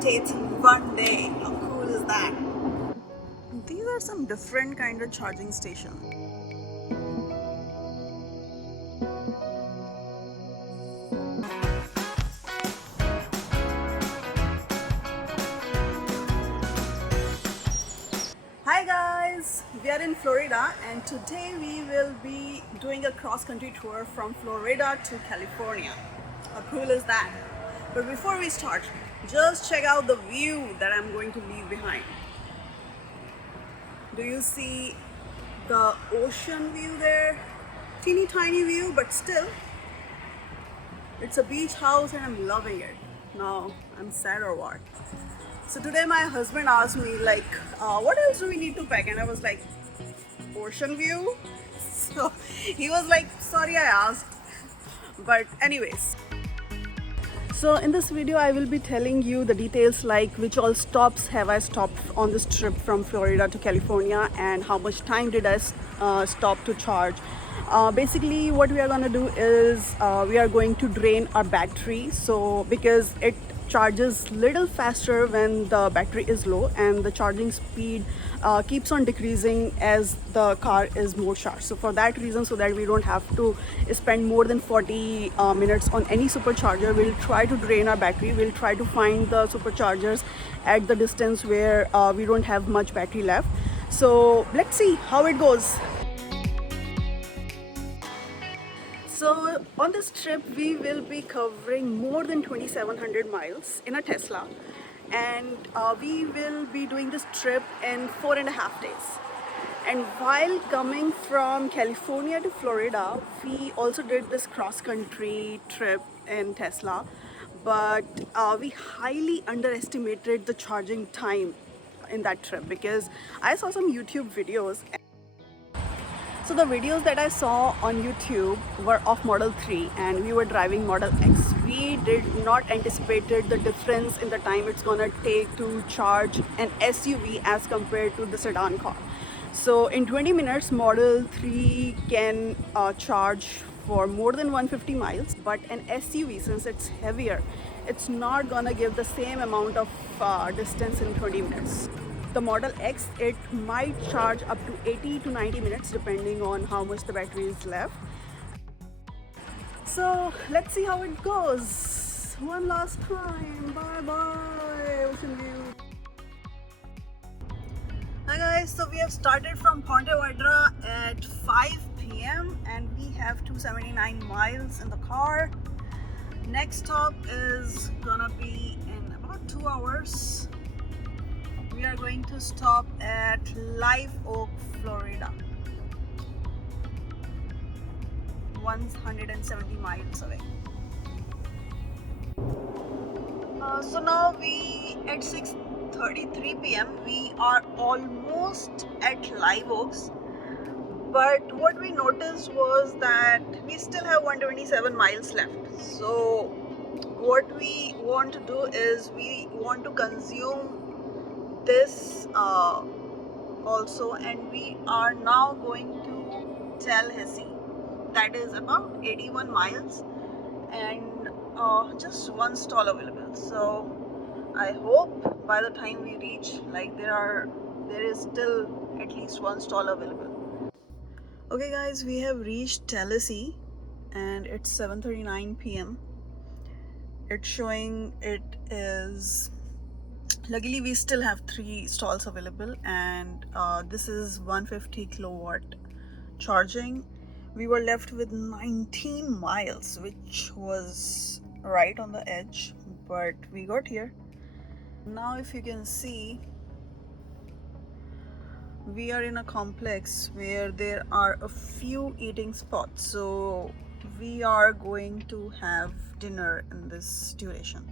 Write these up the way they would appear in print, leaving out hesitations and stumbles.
states in one day. How cool is that? These are some different kind of charging stations. Hi guys, we are in Florida and today we will be doing a cross-country tour from Florida to California. How cool is that? But before we start, just check out the view that I'm going to leave behind. Do you see the ocean view there? Teeny tiny view, but still, it's a beach house and I'm loving it. Now, I'm sad or what? So today my husband asked me like, what else do we need to pack? And I was like, ocean view? So he was like, sorry I asked. But anyways. So in this video I will be telling you the details like which all stops have I stopped on this trip from Florida to California and how much time did I stop to charge. Basically what we are going to do is we are going to drain our battery, so because it charges little faster when the battery is low and the charging speed keeps on decreasing as the car is more charged. So for that reason, so that we don't have to spend more than 40 minutes on any supercharger, we'll try to drain our battery. We'll try to find the superchargers at the distance where we don't have much battery left. So let's see how it goes. So on this trip we will be covering more than 2,700 miles in a Tesla, and we will be doing this trip in 4.5 days. And while coming from California to Florida, we also did this cross-country trip in Tesla, but we highly underestimated the charging time in that trip because I saw some YouTube videos. So the videos that I saw on YouTube were of Model 3 and we were driving Model X. We did not anticipated the difference in the time it's gonna take to charge an SUV as compared to the sedan car. So in 20 minutes, Model 3 can charge for more than 150 miles, but an SUV, since it's heavier, it's not gonna give the same amount of distance in 20 minutes. The Model X, it might charge up to 80 to 90 minutes depending on how much the battery is left. So let's see how it goes. One last time. Bye bye, Ocean View. Hi guys, so we have started from Ponte Vedra at 5 p.m. and we have 279 miles in the car. Next stop is gonna be in about 2 hours. We are going to stop at Live Oak, Florida, 170 miles away. So now at 6:33 p.m. we are almost at Live Oaks, but what we noticed was that we still have 127 miles left. So what we want to do is we want to consume this also, and we are now going to Talahassee. That is about 81 miles and just one stall available. So I hope by the time we reach, like there is still at least one stall available. Okay guys, we have reached Talahassee and it's 7:39 p.m. It's showing it is. Luckily we still have 3 stalls available, and this is 150 kilowatt charging. We were left with 19 miles, which was right on the edge, but we got here. Now if you can see, we are in a complex where there are a few eating spots, so we are going to have dinner in this duration.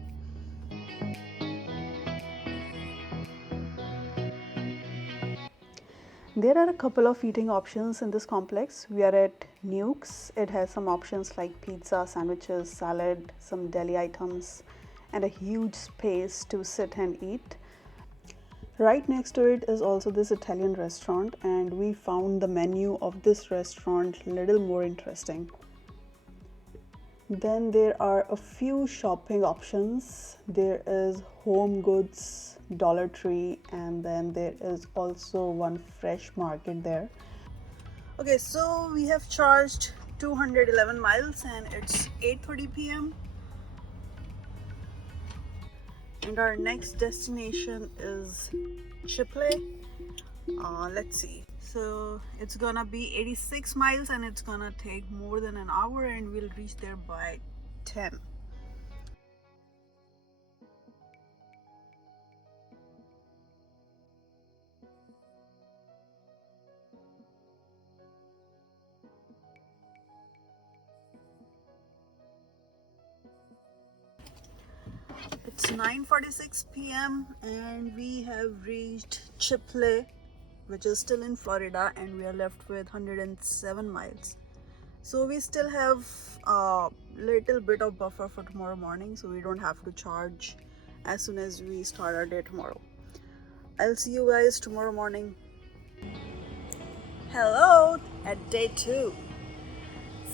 There are a couple of eating options in this complex. We are at Nuke's. It has some options like pizza, sandwiches, salad, some deli items, and a huge space to sit and eat. Right next to it is also this Italian restaurant, and we found the menu of this restaurant a little more interesting. Then there are a few shopping options. There is Home Goods, Dollar Tree, and then there is also one fresh market there. Okay, so we have charged 211 miles and it's 8:30 p.m. and our next destination is Chipley. Let's see. So it's gonna be 86 miles and it's gonna take more than an hour and we'll reach there by 10. It's 9:46 p.m. and we have reached Chipley, which is still in Florida, and we are left with 107 miles. So we still have a little bit of buffer for tomorrow morning, so we don't have to charge as soon as we start our day tomorrow. I'll see you guys tomorrow morning. Hello at day 2.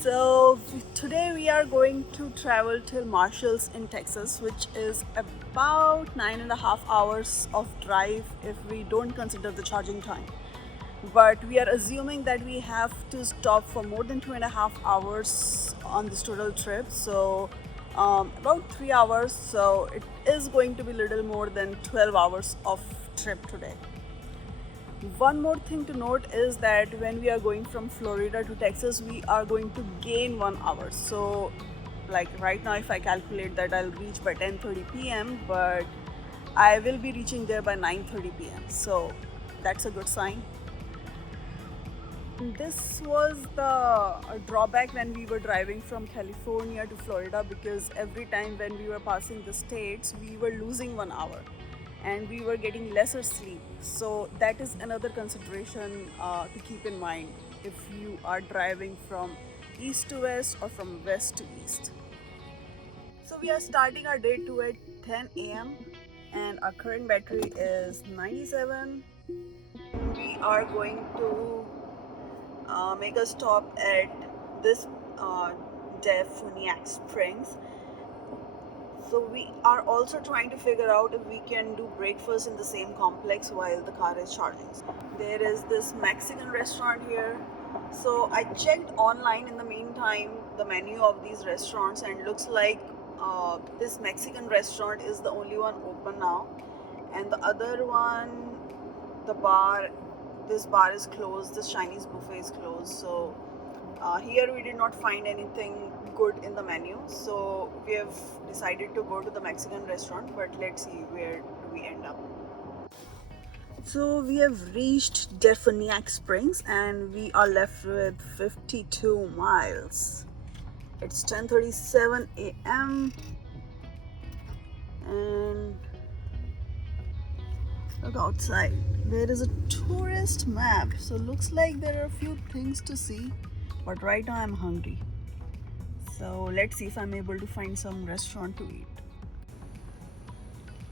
So today we are going to travel till Marshalls in Texas, which is about 9.5 hours of drive if we don't consider the charging time. But we are assuming that we have to stop for more than 2.5 hours on this total trip. So about 3 hours. So it is going to be little more than 12 hours of trip today. One more thing to note is that when we are going from Florida to Texas, we are going to gain 1 hour. So like right now, if I calculate that, I'll reach by 10:30 p.m. but I will be reaching there by 9:30 p.m. So that's a good sign. This was the drawback when we were driving from California to Florida, because every time when we were passing the states, we were losing 1 hour and we were getting lesser sleep. So that is another consideration to keep in mind if you are driving from east to west or from west to east. So we are starting our day 2 at 10 a.m. and our current battery is 97. We are going to make a stop at this Funiak Springs. So we are also trying to figure out if we can do breakfast in the same complex while the car is charging. There is this Mexican restaurant here. So I checked online in the meantime the menu of these restaurants, and looks like this Mexican restaurant is the only one open now, and the other one, this bar is closed, this Chinese buffet is closed. So here we did not find anything good in the menu, so we have decided to go to the Mexican restaurant, but let's see where do we end up. So we have reached Funiak Springs and we are left with 52 miles. It's 10:37 a.m. and look outside. There is a tourist map, so looks like there are a few things to see, but right now I'm hungry. So let's see if I'm able to find some restaurant to eat.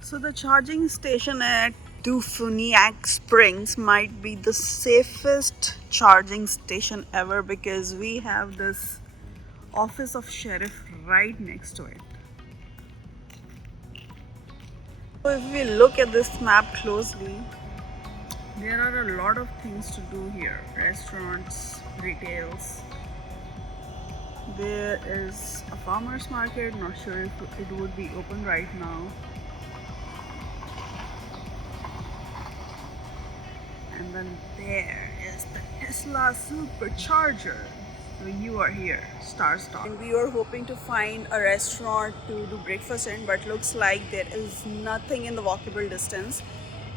So the charging station at Funiak Springs might be the safest charging station ever, because we have this office of sheriff right next to it. So if we look at this map closely, there are a lot of things to do here. Restaurants, retails. There is a farmer's market, not sure if it would be open right now. And then there is the Tesla supercharger. So you are here, Star. And we were hoping to find a restaurant to do breakfast in, but looks like there is nothing in the walkable distance.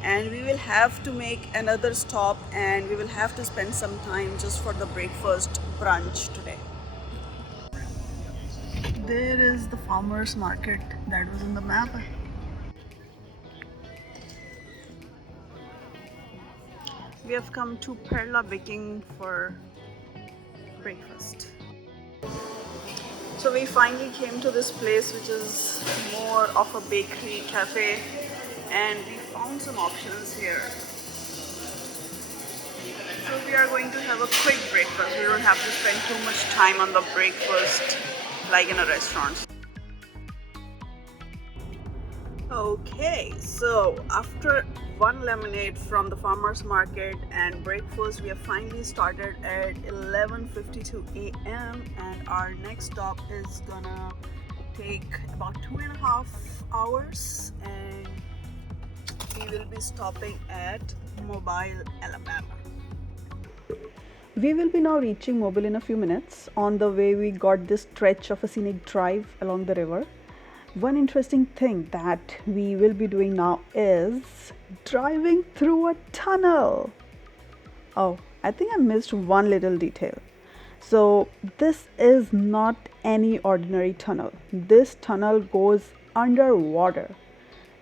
And we will have to make another stop, and we will have to spend some time just for the breakfast brunch today. There is the farmer's market that was in the map. We have come to Perla Baking for breakfast. So we finally came to this place, which is more of a bakery cafe, and we found some options here. So we are going to have a quick breakfast. We don't have to spend too much time on the breakfast like in a restaurant. Okay, so after one lemonade from the farmers market and breakfast, we have finally started at 11:52 a.m. and our next stop is gonna take about 2.5 hours, and we will be stopping at Mobile, Alabama. We will be now reaching Mobile in a few minutes. On the way, we got this stretch of a scenic drive along the river. One interesting thing that we will be doing now is driving through a tunnel. Oh, I think I missed one little detail. So, this is not any ordinary tunnel. This tunnel goes underwater.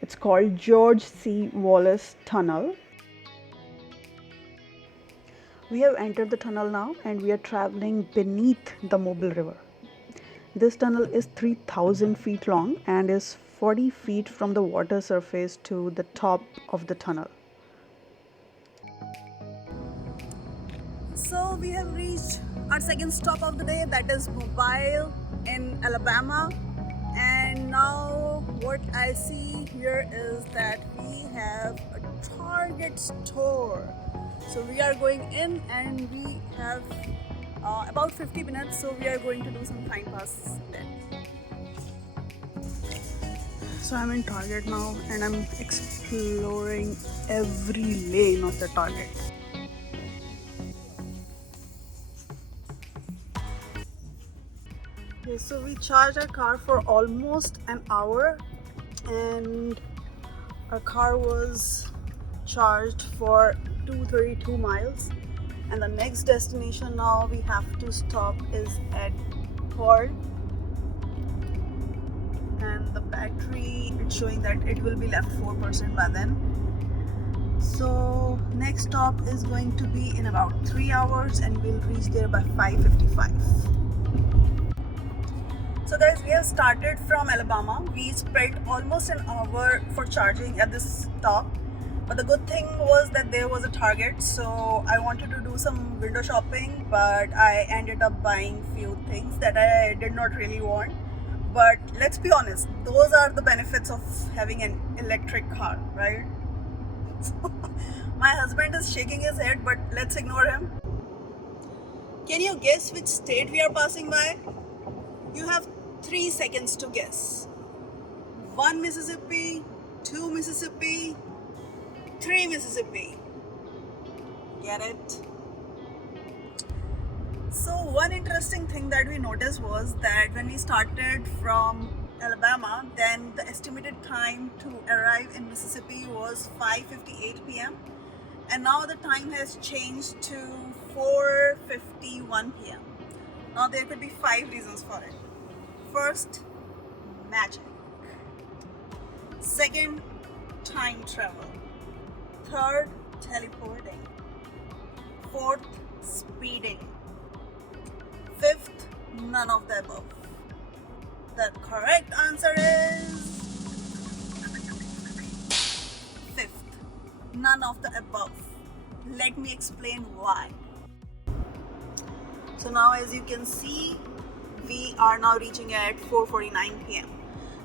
It's called George C. Wallace Tunnel. We have entered the tunnel now and we are traveling beneath the Mobile River. This tunnel is 3,000 feet long and is 40 feet from the water surface to the top of the tunnel. So we have reached our second stop of the day, that is Mobile in Alabama. And now what I see here is that we have a Target store. So we are going in and we have about 50 minutes, so we are going to do some time pass there. So I'm in Target now and I'm exploring every lane of the Target. Okay, so we charged our car for almost an hour and our car was charged for 232 miles. And the next destination now we have to stop is at Pearl, and the battery, it's showing that it will be left 4% by then. So next stop is going to be in about 3 hours and we'll reach there by 5:55. So guys, we have started from Alabama. We spent almost an hour for charging at this stop. But the good thing was that there was a Target, so I wanted to do some window shopping, but I ended up buying few things that I did not really want. But let's be honest, those are the benefits of having an electric car, right? My husband is shaking his head, but let's ignore him. Can you guess which state we are passing by? You have 3 seconds to guess. 1 Mississippi, 2 Mississippi, 3 Mississippi. Get it? So one interesting thing that we noticed was that when we started from Alabama, then the estimated time to arrive in Mississippi was 5:58 p.m. and now the time has changed to 4:51 p.m. Now there could be 5 reasons for it. First, magic. Second, time travel. Third, teleporting. Fourth, speeding. Fifth, none of the above. The correct answer is fifth, none of the above. Let me explain why. So now as you can see, we are now reaching at 4:49 p.m.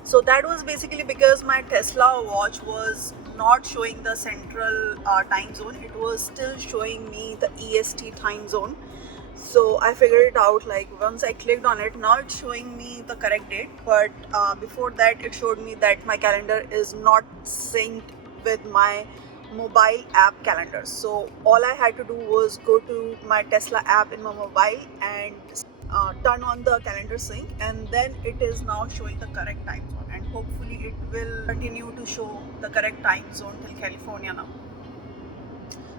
So that was basically because my Tesla watch was not showing the central time zone. It was still showing me the EST time zone. So I figured it out, like once I clicked on it, now it's showing me the correct date. But before that, it showed me that my calendar is not synced with my mobile app calendar. So all I had to do was go to my Tesla app in my mobile and turn on the calendar sync, and then it is now showing the correct time zone, and hopefully it will continue to show the correct time zone till California now.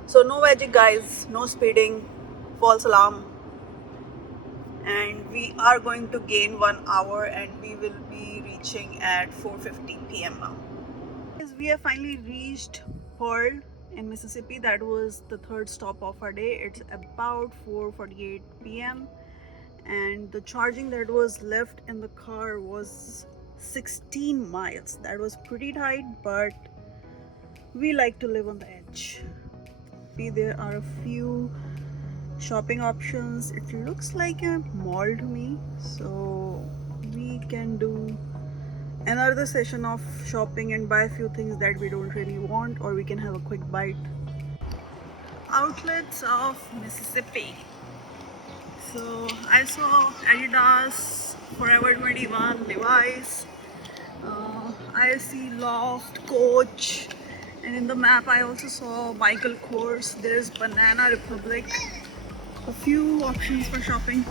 So no magic guys, no speeding, false alarm, and we are going to gain 1 hour and we will be reaching at 4:50 p.m. now. We have finally reached Pearl in Mississippi. That was the third stop of our day. It's about 4:48 p.m. and the charging that was left in the car was 16 miles. That was pretty tight, but we like to live on the edge. There are a few shopping options. It looks like a mall to me, so we can do another session of shopping and buy a few things that we don't really want, or we can have a quick bite. Outlets of Mississippi. So I saw Adidas, Forever 21, Levi's, I see Loft, Coach, and in the map I also saw Michael Kors. There's Banana Republic. A few options for shopping.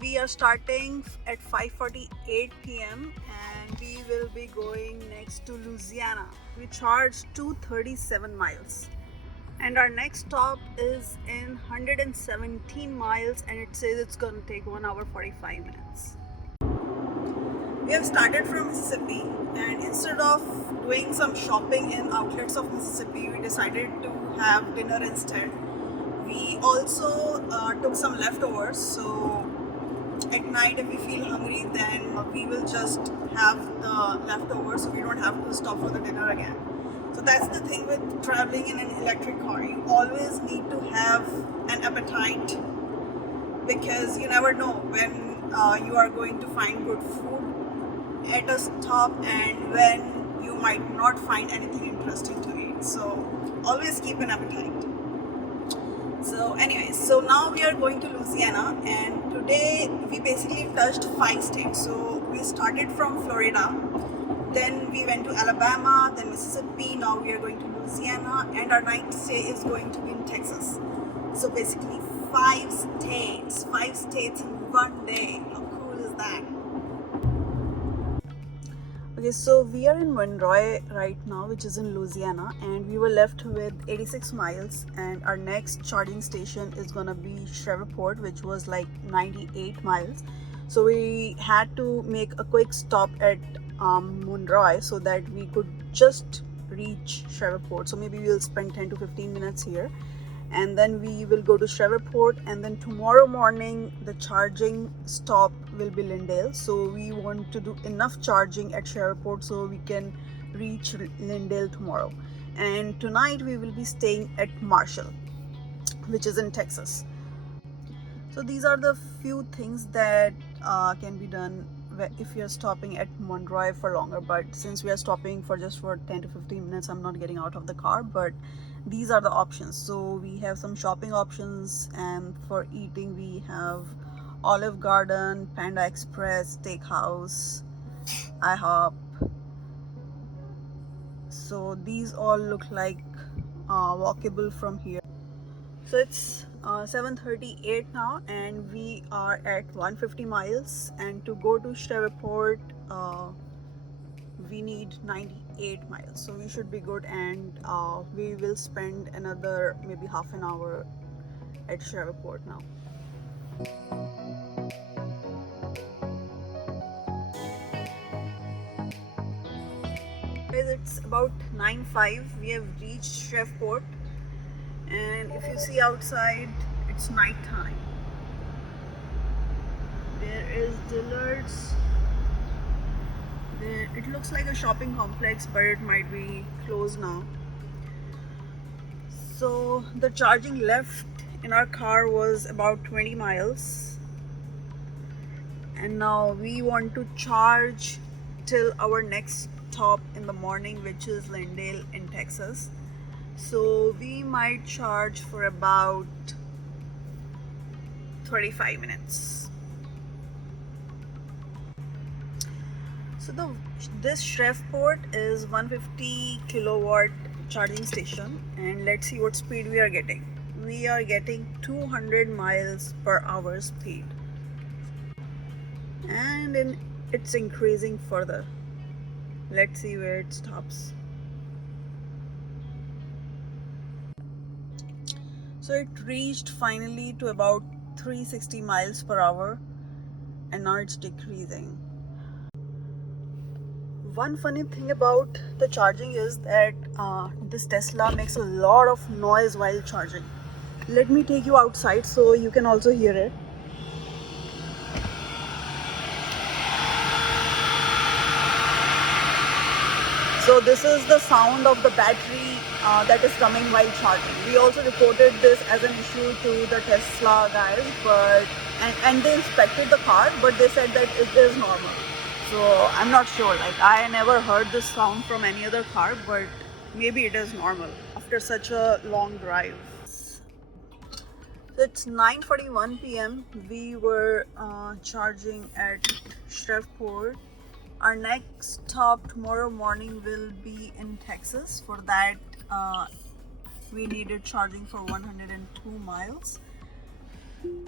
We are starting at 5:48 p.m. and we will be going next to Louisiana. We charge 237 miles. And our next stop is in 117 miles and it says it's going to take 1 hour 45 minutes. We have started from Mississippi, and instead of doing some shopping in outlets of Mississippi, we decided to have dinner instead. We also took some leftovers, so at night if we feel hungry, then we will just have the leftovers so we don't have to stop for the dinner again. So that's the thing with traveling in an electric car. You always need to have an appetite, because you never know when you are going to find good food at a stop and when you might not find anything interesting to eat. So always keep an appetite. So anyways, so now we are going to Louisiana, and today we basically touched 5 states. So we started from Florida, then we went to Alabama, then Mississippi, now we are going to Louisiana, and our night stay is going to be in Texas. So basically 5 states in one day. How cool is that? Okay, so we are in Monroe right now, which is in Louisiana, and we were left with 86 miles, and our next charging station is gonna be Shreveport, which was like 98 miles. So we had to make a quick stop at Monroe so that we could just reach Shreveport. So maybe we'll spend 10 to 15 minutes here, and then we will go to Shreveport, and then tomorrow morning the charging stop will be Lindale. So we want to do enough charging at Shreveport so we can reach Lindale tomorrow. And tonight we will be staying at Marshall, which is in Texas. So these are the few things that can be done if you're stopping at Monroe for longer, but since we are stopping for 10 to 15 minutes, I'm not getting out of the car. But these are the options. So we have some shopping options, and for eating we have Olive Garden, Panda Express, Steakhouse, IHOP. So these all look like walkable from here. So it's 7:38 now, and we are at 150 miles, and to go to Shreveport we need 98 miles, so we should be good. And we will spend another maybe half an hour at Shreveport now. Guys, it's about 9:05. We have reached Shreveport, and if you see outside, it's night time. There is Dillard's. It looks like a shopping complex, but it might be closed now. So the charging left in our car was about 20 miles, and now we want to charge till our next stop in the morning, which is Lindale in Texas. So we might charge for about 35 minutes. So this Shreveport is 150 kilowatt charging station, and let's see what speed we are getting. We are getting 200 miles per hour speed, and it's increasing further. Let's see where it stops. So it reached finally to about 360 miles per hour, and now it's decreasing. One funny thing about the charging is that this Tesla makes a lot of noise while charging. Let me take you outside so you can also hear it. So this is the sound of the battery that is coming while charging. We also reported this as an issue to the Tesla guys, but and they inspected the car, but they said that it is normal. So I'm not sure, like I never heard this sound from any other car, but maybe it is normal after such a long drive. So it's 9:41 p.m. We were charging at Shreveport. Our next stop tomorrow morning will be in Texas. For that, we needed charging for 102 miles.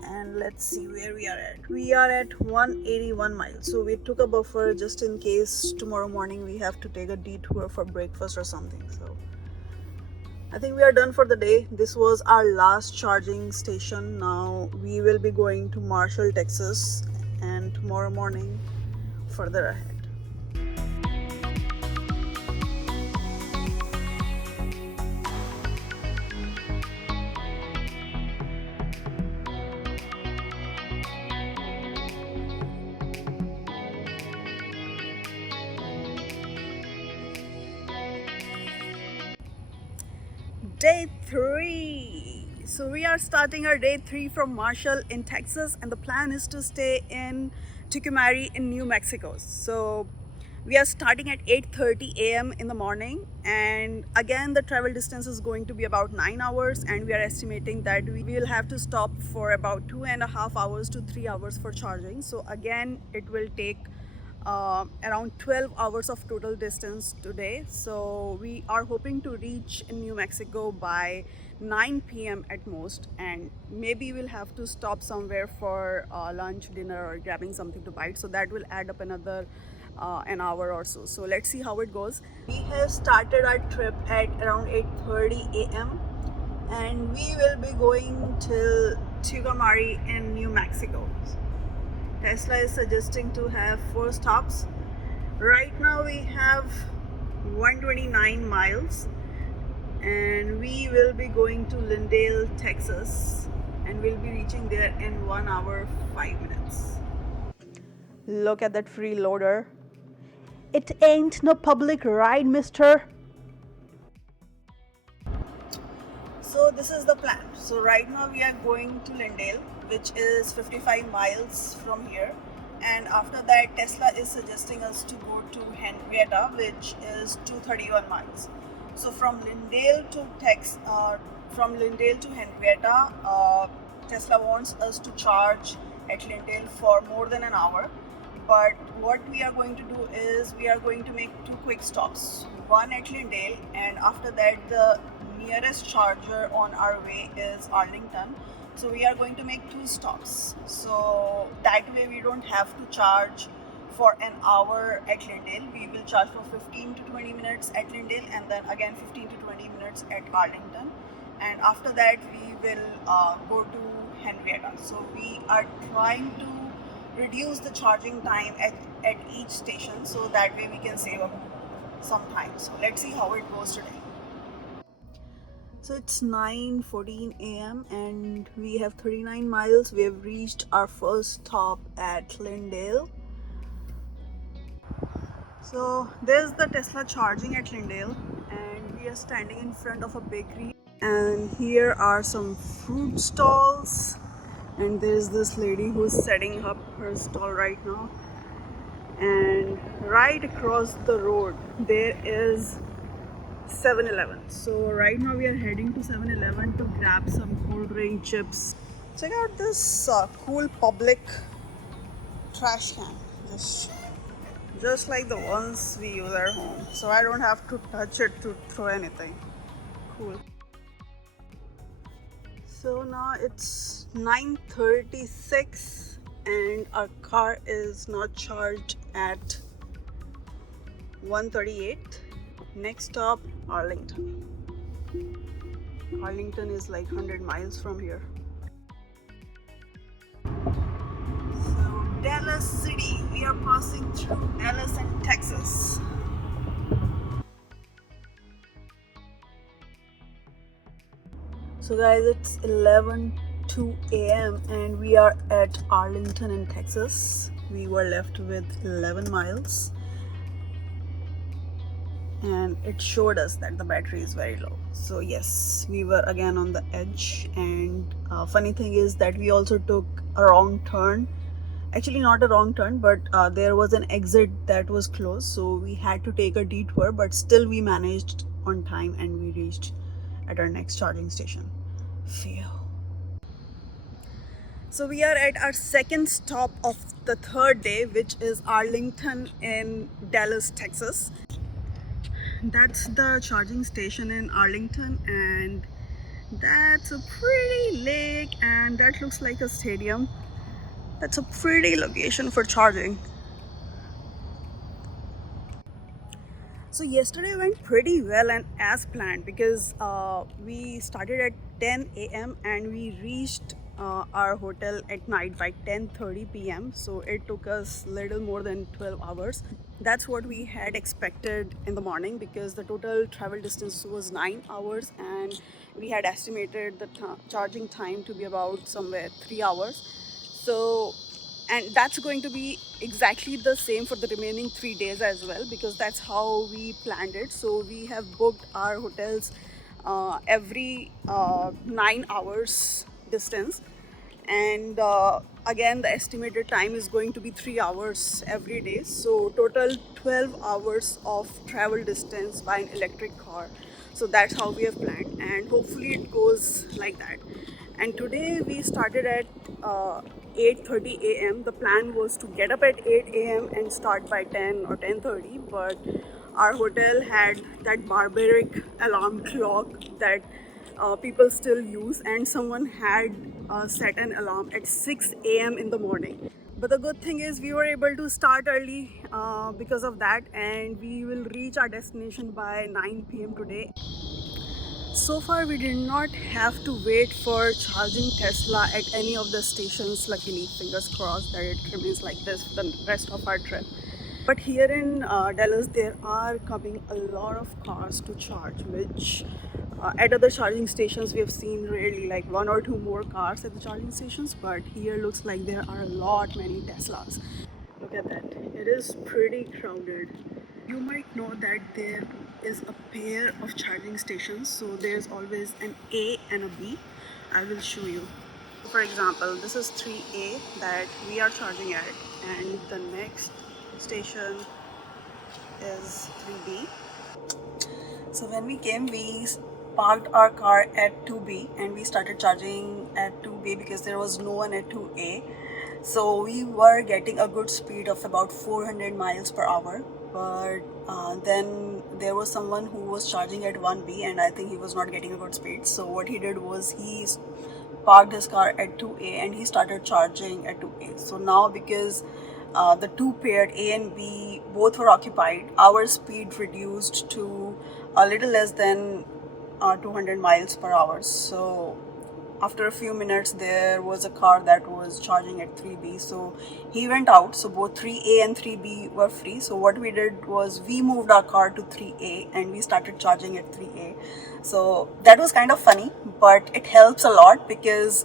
And let's see where we are at. We are at 181 miles. So we took a buffer just in case tomorrow morning we have to take a detour for breakfast or something. So I think we are done for the day. This was our last charging station. Now we will be going to Marshall, Texas, and tomorrow morning further ahead. Day 3. So we are starting our day 3 from Marshall in Texas, and the plan is to stay in Tucumcari in New Mexico. So we are starting at 8:30 a.m. in the morning, and again the travel distance is going to be about 9 hours, and we are estimating that we will have to stop for about 2.5 hours to 3 hours for charging. So again it will take around 12 hours of total distance today. So we are hoping to reach in New Mexico by 9 p.m. at most, and maybe we'll have to stop somewhere for lunch, dinner, or grabbing something to bite. So that will add up another an hour or so. So let's see how it goes. We have started our trip at around 8:30 a.m. and we will be going till Tucumcari in New Mexico. Tesla is suggesting to have 4 stops. Right now we have 129 miles, and we will be going to Lindale, Texas, and we'll be reaching there in 1 hour 5 minutes. Look at that freeloader. It ain't no public ride, mister. So this is the plan. So right now we are going to Lindale, which is 55 miles from here, and after that Tesla is suggesting us to go to Henrietta, which is 231 miles. So from Lindale to Henrietta, Tesla wants us to charge at Lindale for more than an hour. But what we are going to do is we are going to make 2 quick stops, one at Lindale, and after that the nearest charger on our way is Arlington. So we are going to make 2 stops, so that way we don't have to charge for an hour at Lindale. We will charge for 15 to 20 minutes at Lindale, and then again 15 to 20 minutes at Arlington, and after that we will go to Henrietta. So we are trying to reduce the charging time at each station, so that way we can save up some time. So let's see how it goes today. So it's 9:14 a.m. and we have 39 miles. We have reached our first stop at Lindale. So there's the Tesla charging at Lindale, and we are standing in front of a bakery, and here are some fruit stalls, and there's this lady who's setting up her stall right now, and right across the road there is 7-Eleven. So right now we are heading to 7-Eleven to grab some cold drink, chips. Check out this cool public trash can, just like the ones we use at home, so I don't have to touch it to throw anything. Cool. So now it's 9:36 and our car is not charged at 1:38. Next stop, Arlington. Arlington is like 100 miles from here. So Dallas City. We are passing through Dallas and Texas. So guys, it's 11:02 a.m. and we are at Arlington in Texas. We were left with 11 miles and it showed us that the battery is very low. So yes, we were again on the edge, and funny thing is that we also took a wrong turn. Actually not a wrong turn, but there was an exit that was closed, so we had to take a detour, but still we managed on time and we reached at our next charging station. Phew. So we are at our second stop of the third day, which is Arlington in Dallas, Texas. That's the charging station in Arlington, and that's a pretty lake, and that looks like a stadium. That's a pretty location for charging. So yesterday went pretty well and as planned, because we started at 10 a.m. and we reached our hotel at night by 10:30 p.m. So it took us little more than 12 hours. That's what we had expected in the morning, because the total travel distance was 9 hours and we had estimated the charging time to be about somewhere 3 hours. So, and that's going to be exactly the same for the remaining 3 days as well, because that's how we planned it. So we have booked our hotels every 9 hours distance, and again the estimated time is going to be 3 hours every day, so total 12 hours of travel distance by an electric car. So that's how we have planned, and hopefully it goes like that. And today we started at 8:30 a.m. The plan was to get up at 8 a.m. and start by 10 or 10:30, but our hotel had that barbaric alarm clock that people still use, and someone had set an alarm at 6 a.m. in the morning. But the good thing is we were able to start early because of that, and we will reach our destination by 9 p.m. today. So far we did not have to wait for charging Tesla at any of the stations, luckily. Fingers crossed that it remains like this for the rest of our trip. But here in Dallas, there are coming a lot of cars to charge, which at other charging stations we have seen rarely, like one or two more cars at the charging stations. But here looks like there are a lot many Teslas. Look at that. It is pretty crowded. You might know that there is a pair of charging stations, so there's always an A and a B. I will show you. For example, this is 3A that we are charging at, and the next station is 3B. So when we came, we parked our car at 2B and we started charging at 2B because there was no one at 2A. So we were getting a good speed of about 400 miles per hour. But then there was someone who was charging at 1B, and I think he was not getting a good speed. So what he did was he parked his car at 2A and he started charging at 2A. So now, because the two paired A and B both were occupied, our speed reduced to a little less than 200 miles per hour. So after a few minutes, there was a car that was charging at 3B, so he went out. So both 3A and 3B were free. So what we did was we moved our car to 3A and we started charging at 3A. So that was kind of funny, but it helps a lot, because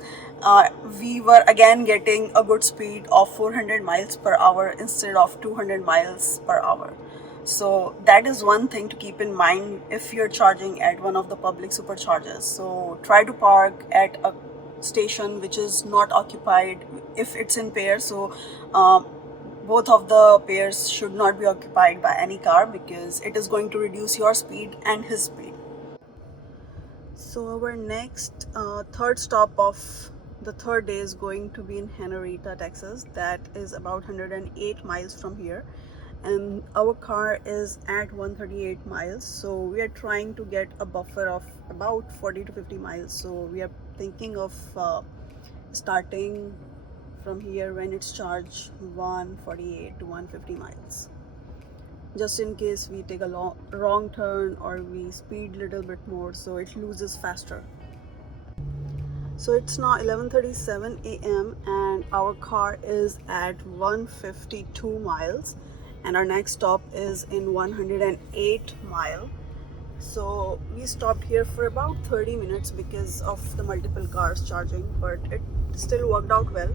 we were again getting a good speed of 400 miles per hour instead of 200 miles per hour. So that is one thing to keep in mind if you're charging at one of the public superchargers. So try to park at a station which is not occupied if it's in pairs. So both of the pairs should not be occupied by any car, because it is going to reduce your speed and his speed. So our next third stop of the third day is going to be in Henrietta, Texas. That is about 108 miles from here, and our car is at 138 miles. So we are trying to get a buffer of about 40 to 50 miles. So we are thinking of starting from here when it's charged 148 to 150 miles, just in case we take a wrong turn or we speed a little bit more, so it loses faster. So it's now 11:37 a.m. and our car is at 152 miles and our next stop is in 108 mile. So we stopped here for about 30 minutes because of the multiple cars charging, but it still worked out well.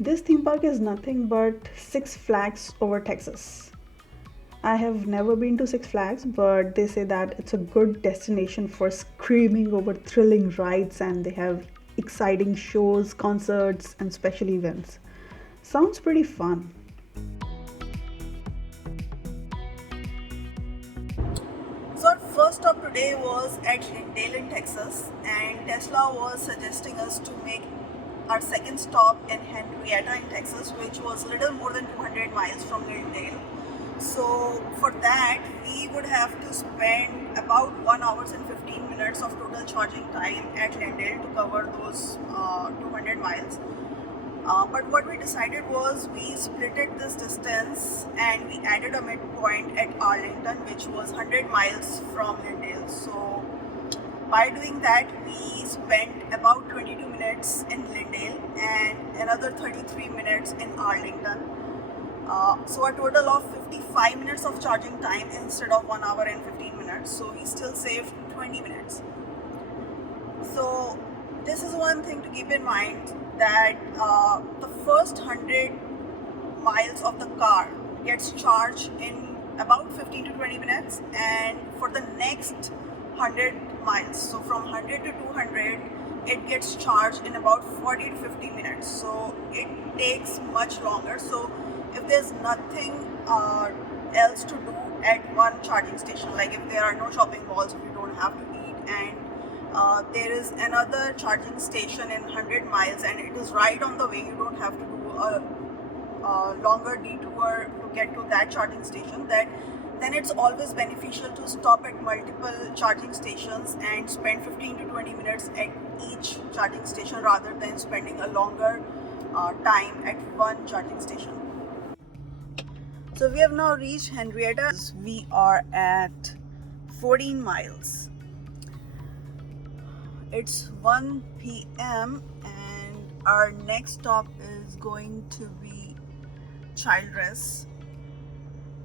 This theme park is nothing but Six Flags over Texas. I have never been to Six Flags, but they say that it's a good destination for screaming over thrilling rides and they have exciting shows, concerts, and special events. Sounds pretty fun. So our first stop today was at Lindale in Texas, and Tesla was suggesting us to make our second stop in Henrietta in Texas, which was a little more than 200 miles from Lindale. So for that, we would have to spend about 1 hour and 15 minutes of total charging time at Lindale to cover those 200 miles. But what we decided was we splitted this distance and we added a midpoint at Arlington, which was 100 miles from Lindale. So by doing that, we spent about 22 minutes in Lindale and another 33 minutes in Arlington. So a total of 55 minutes of charging time instead of 1 hour and 15 minutes. So we still saved 20 minutes. So this is one thing to keep in mind, that the first 100 miles of the car gets charged in about 15 to 20 minutes, and for the next 100 miles, so from 100 to 200, it gets charged in about 40 to 50 minutes. So it takes much longer. So if there's nothing else to do at one charging station, like if there are no shopping malls, if you don't have to eat, and there is another charging station in 100 miles and it is right on the way, you don't have to do a longer detour to get to that charging station, then it's always beneficial to stop at multiple charging stations and spend 15 to 20 minutes at each charging station rather than spending a longer time at one charging station. So we have now reached Henrietta. We are at 14 miles. It's 1 p.m. and our next stop is going to be Childress.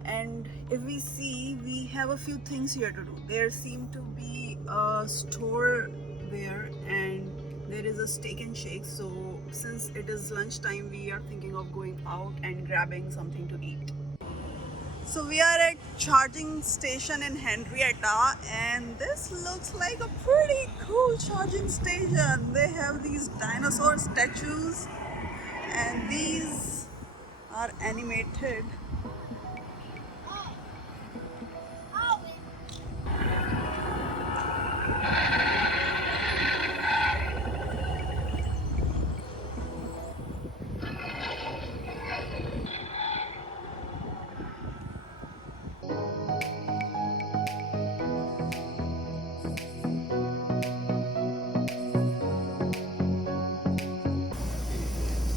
And if we see, we have a few things here to do. There seem to be a store there and there is a steak and shake. So since it is lunchtime, we are thinking of going out and grabbing something to eat. So we are at charging station in Henrietta and this looks like a pretty cool charging station. They have these dinosaur statues and these are animated.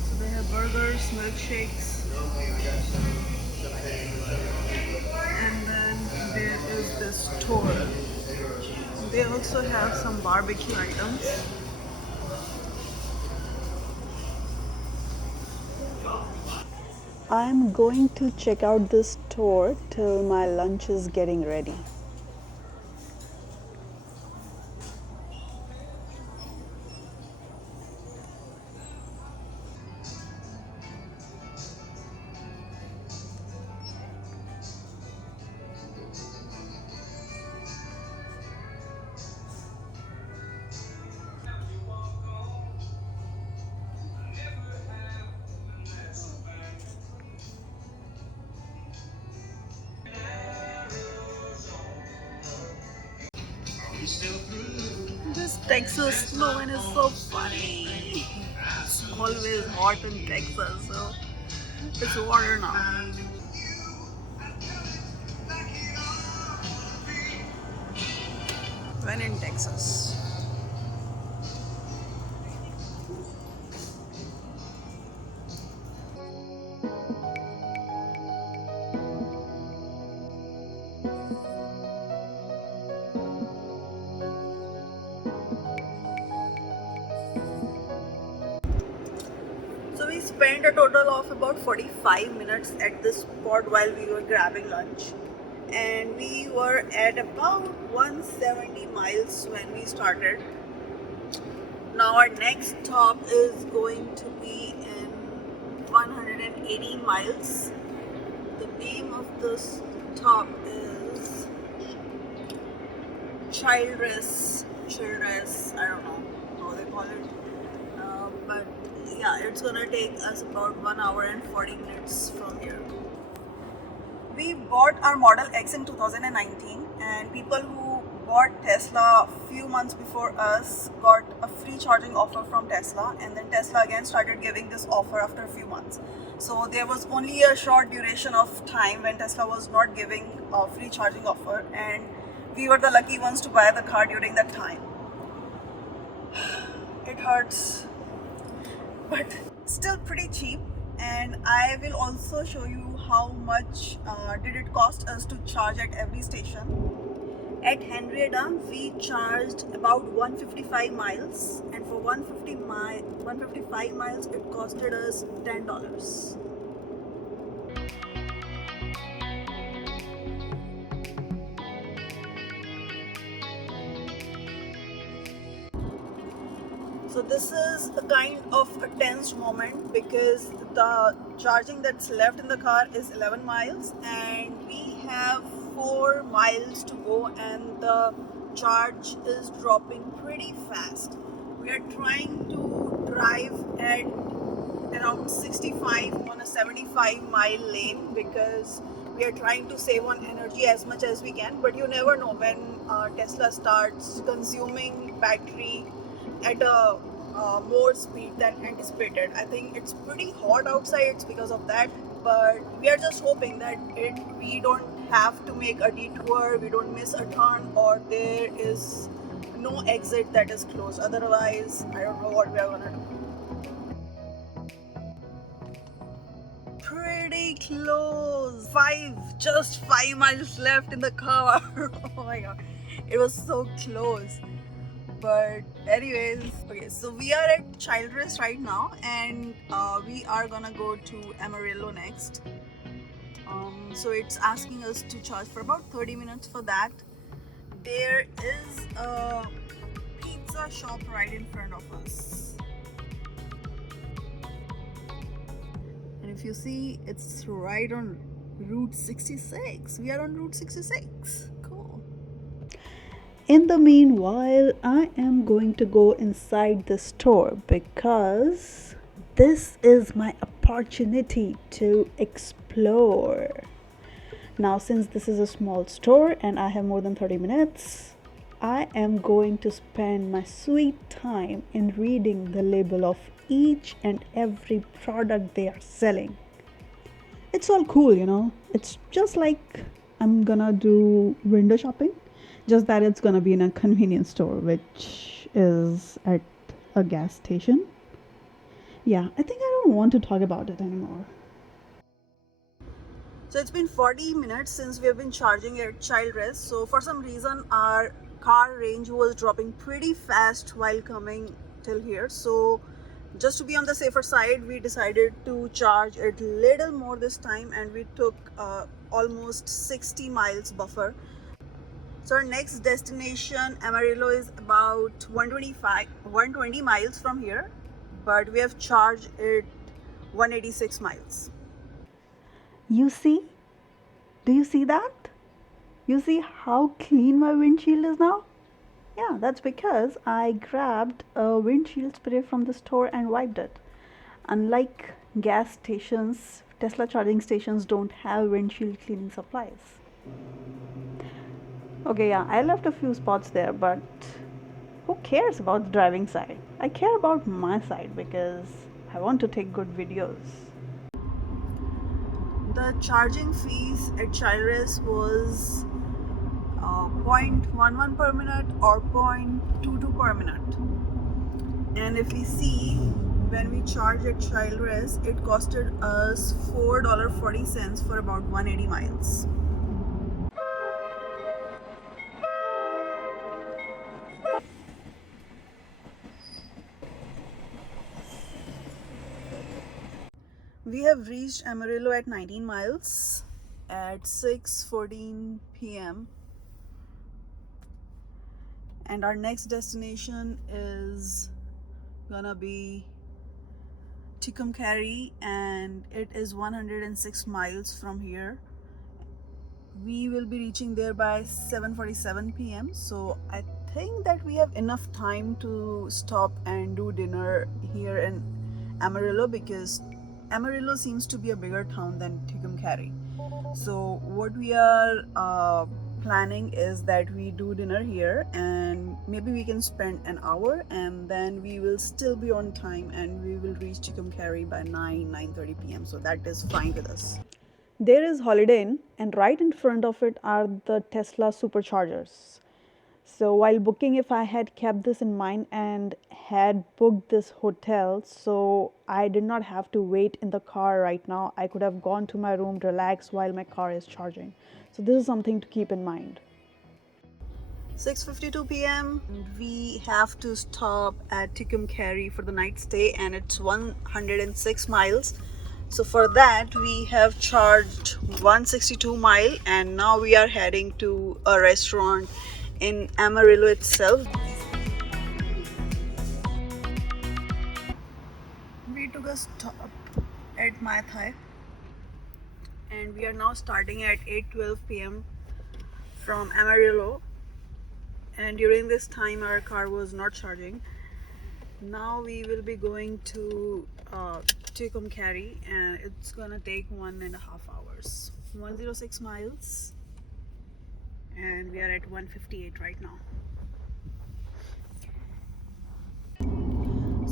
So they have burgers, milkshakes, and then there is this tour. They also have some barbecue items. I'm going to check out this tour till my lunch is getting ready. This Texas snowing is so funny. It's always hot in Texas, so it's water now. When in Texas. spent a total of about 45 minutes at this spot while we were grabbing lunch, and we were at about 170 miles when we started. Now our next stop is going to be in 118 miles. The name of this stop is Childress, I don't know how they call it, but yeah, it's gonna take us about 1 hour and 40 minutes from here. We bought our Model X in 2019, and people who bought Tesla a few months before us got a free charging offer from Tesla, and then Tesla again started giving this offer after a few months. So there was only a short duration of time when Tesla was not giving a free charging offer, and we were the lucky ones to buy the car during that time. It hurts, but still pretty cheap. And I will also show you how much did it cost us to charge at every station. At Henrietta, we charged about 155 miles, and for 155 miles, it costed us $10. So this is a kind of a tense moment because the charging that's left in the car is 11 miles, and we have 4 miles to go, and the charge is dropping pretty fast. We are trying to drive at around 65 on a 75 mile lane because we are trying to save on energy as much as we can, but you never know when Tesla starts consuming battery at a more speed than anticipated. I think it's pretty hot outside, it's because of that, but we are just hoping that we don't have to make a detour, we don't miss a turn, or there is no exit that is closed. Otherwise, I don't know what we are gonna do. Pretty close. Just 5 miles left in the car. Oh my god, it was so close. But anyways, okay, so we are at Childress right now, and we are gonna go to Amarillo next. So it's asking us to charge for about 30 minutes for that. There is a pizza shop right in front of us, and if you see, it's right on Route 66. We are on Route 66. Cool. In the meanwhile, I am going to go inside the store because this is my opportunity to explore. Now, since this is a small store and I have more than 30 minutes, I am going to spend my sweet time in reading the label of each and every product they are selling. It's all cool, you know. It's just like I'm gonna do window shopping, just that it's gonna be in a convenience store, which is at a gas station. Yeah, I think I don't want to talk about it anymore. So it's been 40 minutes since we have been charging at Childress. So for some reason our car range was dropping pretty fast while coming till here. So just to be on the safer side, we decided to charge it little more this time, and we took almost 60 miles buffer. So our next destination, Amarillo, is about 120 miles from here, but we have charged it 186 miles. You see? Do you see that? You see how clean my windshield is now? Yeah, that's because I grabbed a windshield spray from the store and wiped it. Unlike gas stations, Tesla charging stations don't have windshield cleaning supplies. Okay, yeah, I left a few spots there, but who cares about the driving side? I care about my side because I want to take good videos. The charging fees at Childress was 0.11 per minute or 0.22 per minute. And if we see, when we charged at Childress, it costed us $4.40 for about 180 miles. We have reached Amarillo at 19 miles at 6:14 p.m. and our next destination is gonna be Tucumcari, and it is 106 miles from here. We will be reaching there by 7:47 p.m. So I think that we have enough time to stop and do dinner here in Amarillo, because Amarillo seems to be a bigger town than Tucumcari. So what we are planning is that we do dinner here, and maybe we can spend an hour, and then we will still be on time, and we will reach Tucumcari by 9:30 p.m. So that is fine with us. There is Holiday Inn, and right in front of it are the Tesla superchargers. So while booking, if I had kept this in mind and had booked this hotel, so I did not have to wait in the car right now. I could have gone to my room, relaxed while my car is charging. So this is something to keep in mind. 6:52 p.m. We have to stop at Tucumcari for the night stay, and it's 106 miles. So for that we have charged 162 mile, and now we are heading to a restaurant in Amarillo itself. We took a stop at Mai Thai, and we are now starting at 8:12 p.m. from Amarillo, and during this time our car was not charging. Now we will be going to Tucumcari, and it's gonna take 1.5 hours. 106 miles, and we are at 158 right now.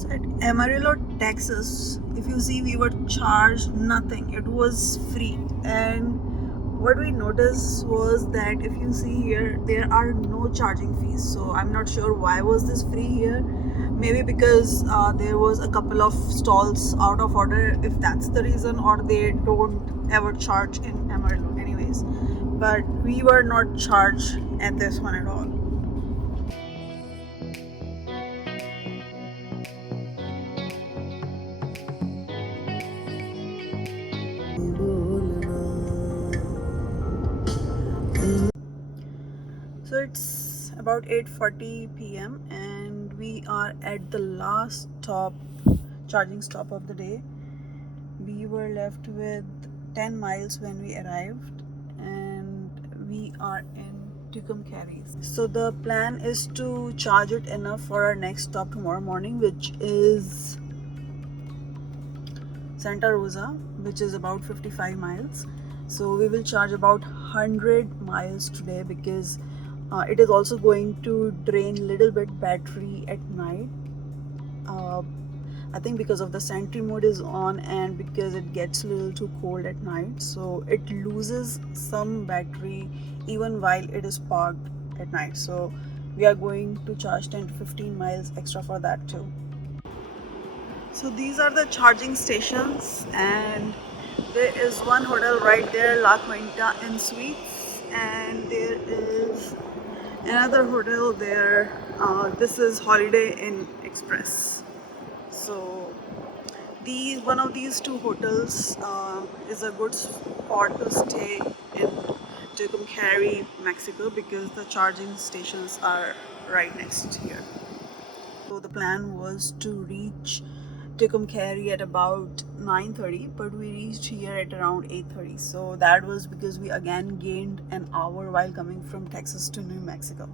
So at Amarillo, Texas, if you see, we were charged nothing. It was free. And what we noticed was that if you see here, there are no charging fees. So I'm not sure why was this free here. Maybe because there was a couple of stalls out of order, if that's the reason, or they don't ever charge in Amarillo anyways. But we were not charged at this one at all. So it's about 8:40 p.m. and we are at the last stop, charging stop of the day. We were left with 10 miles when we arrived, and we are in Tucumcari. So the plan is to charge it enough for our next stop tomorrow morning, which is Santa Rosa, which is about 55 miles. So we will charge about 100 miles today, because it is also going to drain little bit battery at night. uh, I think because of the sentry mode is on, and because it gets a little too cold at night, so it loses some battery even while it is parked at night. So we are going to charge 10 to 15 miles extra for that too. So these are the charging stations, and there is one hotel right there, La Quinta Inn Suites, and there is another hotel there. This is Holiday Inn Express. So one of these two hotels is a good spot to stay in Tucumcari, Mexico, because the charging stations are right next here. So the plan was to reach Tucumcari at about 9:30, but we reached here at around 8:30. So that was because we again gained an hour while coming from Texas to New Mexico.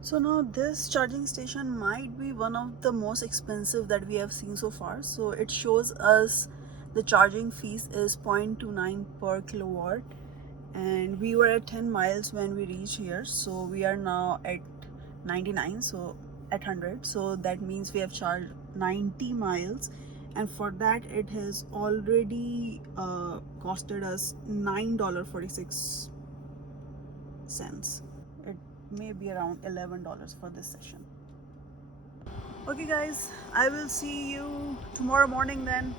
So now this charging station might be one of the most expensive that we have seen so far. So it shows us the charging fees is 0.29 per kilowatt, and we were at 10 miles when we reached here. So we are now at 99, so at 100. So that means we have charged 90 miles, and for that it has already costed us $9.46. It may be around $11 for this session. Okay guys, I will see you tomorrow morning then.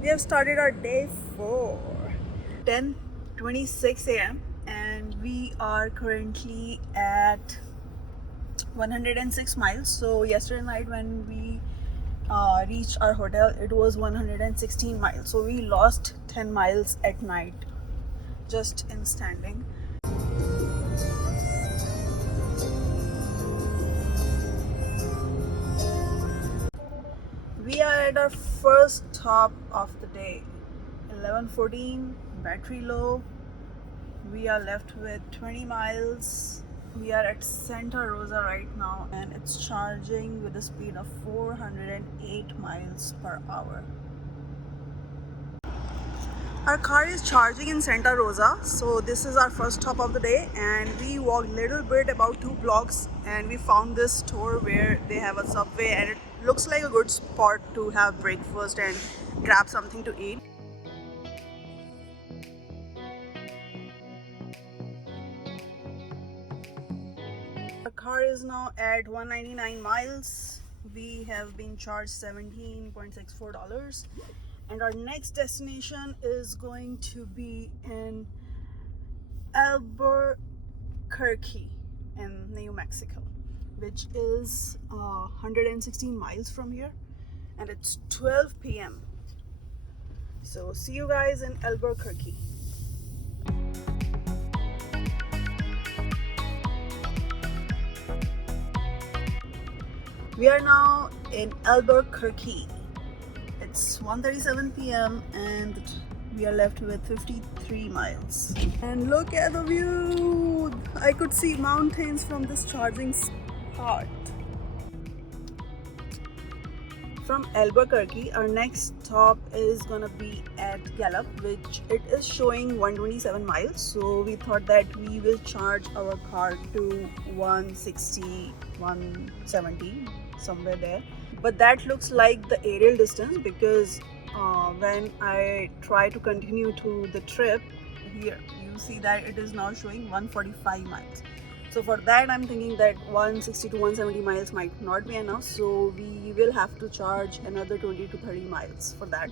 We have started our day 4. 10:26 a.m. and we are currently at 106 miles. So yesterday night when we reached our hotel, it was 116 miles. So we lost 10 miles at night just in standing. We are at our first stop of the day. 11:14, battery low. We are left with 20 miles. We are at Santa Rosa right now and it's charging with a speed of 408 miles per hour. Our car is charging in Santa Rosa, so this is our first stop of the day, and we walked a little bit about 2 blocks and we found this store where they have a Subway and it looks like a good spot to have breakfast and grab something to eat. Our car is now at 199 miles. We have been charged $17.64. And our next destination is going to be in Albuquerque in New Mexico, which is 116 miles from here, and it's 12 p.m. So see you guys in Albuquerque. We are now in Albuquerque. It's 1:37 p.m. and we are left with 53 miles. And look at the view! I could see mountains from this charging spot. From Albuquerque, our next stop is gonna be at Gallup, which it is showing 127 miles. So we thought that we will charge our car to 160, 170, somewhere there. But that looks like the aerial distance because when I try to continue to the trip, here you see that it is now showing 145 miles. So for that I'm thinking that 160 to 170 miles might not be enough, so we will have to charge another 20 to 30 miles for that.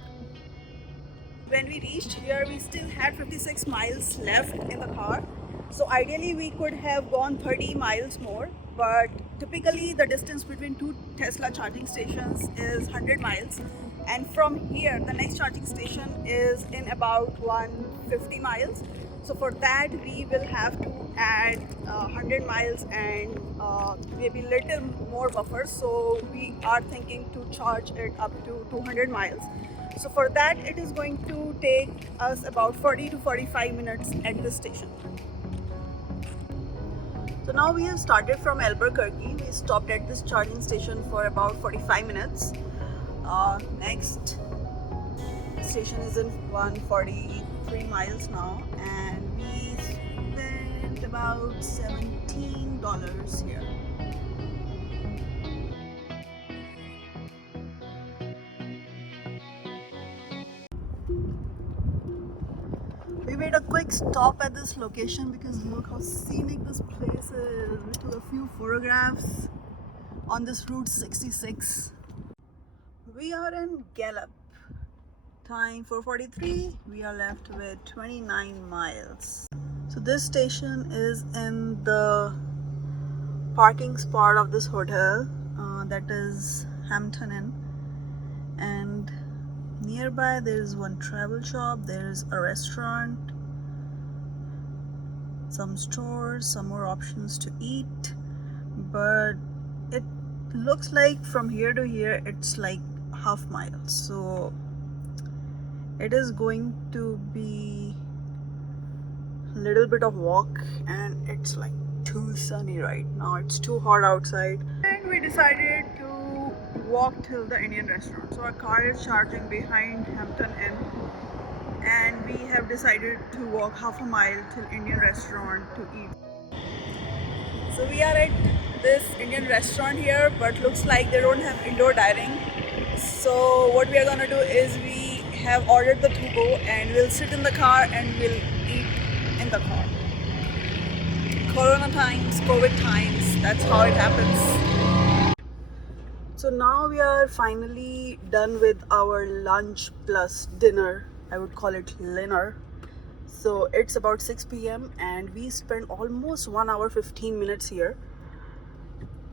When we reached here, we still had 56 miles left in the car. So ideally we could have gone 30 miles more, but typically the distance between 2 Tesla charging stations is 100 miles, and from here the next charging station is in about 150 miles. So for that we will have to add 100 miles and maybe little more buffer. So we are thinking to charge it up to 200 miles. So for that it is going to take us about 40 to 45 minutes at this station. So now we have started from Albuquerque. We stopped at this charging station for about 45 minutes. Next station is in 143 miles now, and we spent about $17 here. We made a quick stop at this location because look how scenic this place is. We took a few photographs on this Route 66. We are in Gallup. Time 4:43. We are left with 29 miles. So this station is in the parking spot of this hotel, that is Hampton Inn, and nearby there is one travel shop, there is a restaurant, some stores, some more options to eat, but it looks like from here to here it's like half mile, so it is going to be a little bit of walk, and it's like too sunny right now. It's too hot outside, and we decided to walk till the Indian restaurant. So our car is charging behind Hampton Inn, and we have decided to walk half a mile till Indian restaurant to eat. So we are at this Indian restaurant here, but looks like they don't have indoor dining. So what we are gonna do is we have ordered the to-go and we'll sit in the car and we'll eat in the car. Corona times, COVID times, that's how it happens. So now we are finally done with our lunch plus dinner. I would call it dinner. So it's about 6 p.m. and we spent almost 1 hour 15 minutes here.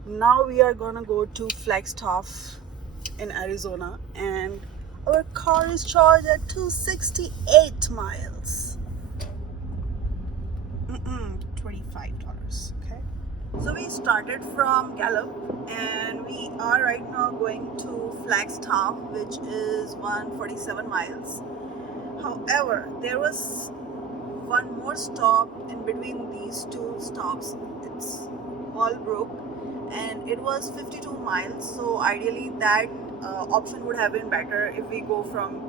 Now we are gonna go to Flagstaff in Arizona, and our car is charged at 268 miles. $25. Okay. So we started from Gallup and we are right now going to Flagstaff, which is 147 miles. However, there was one more stop in between these two stops. It's Holbrook and it was 52 miles. So ideally that option would have been better if we go from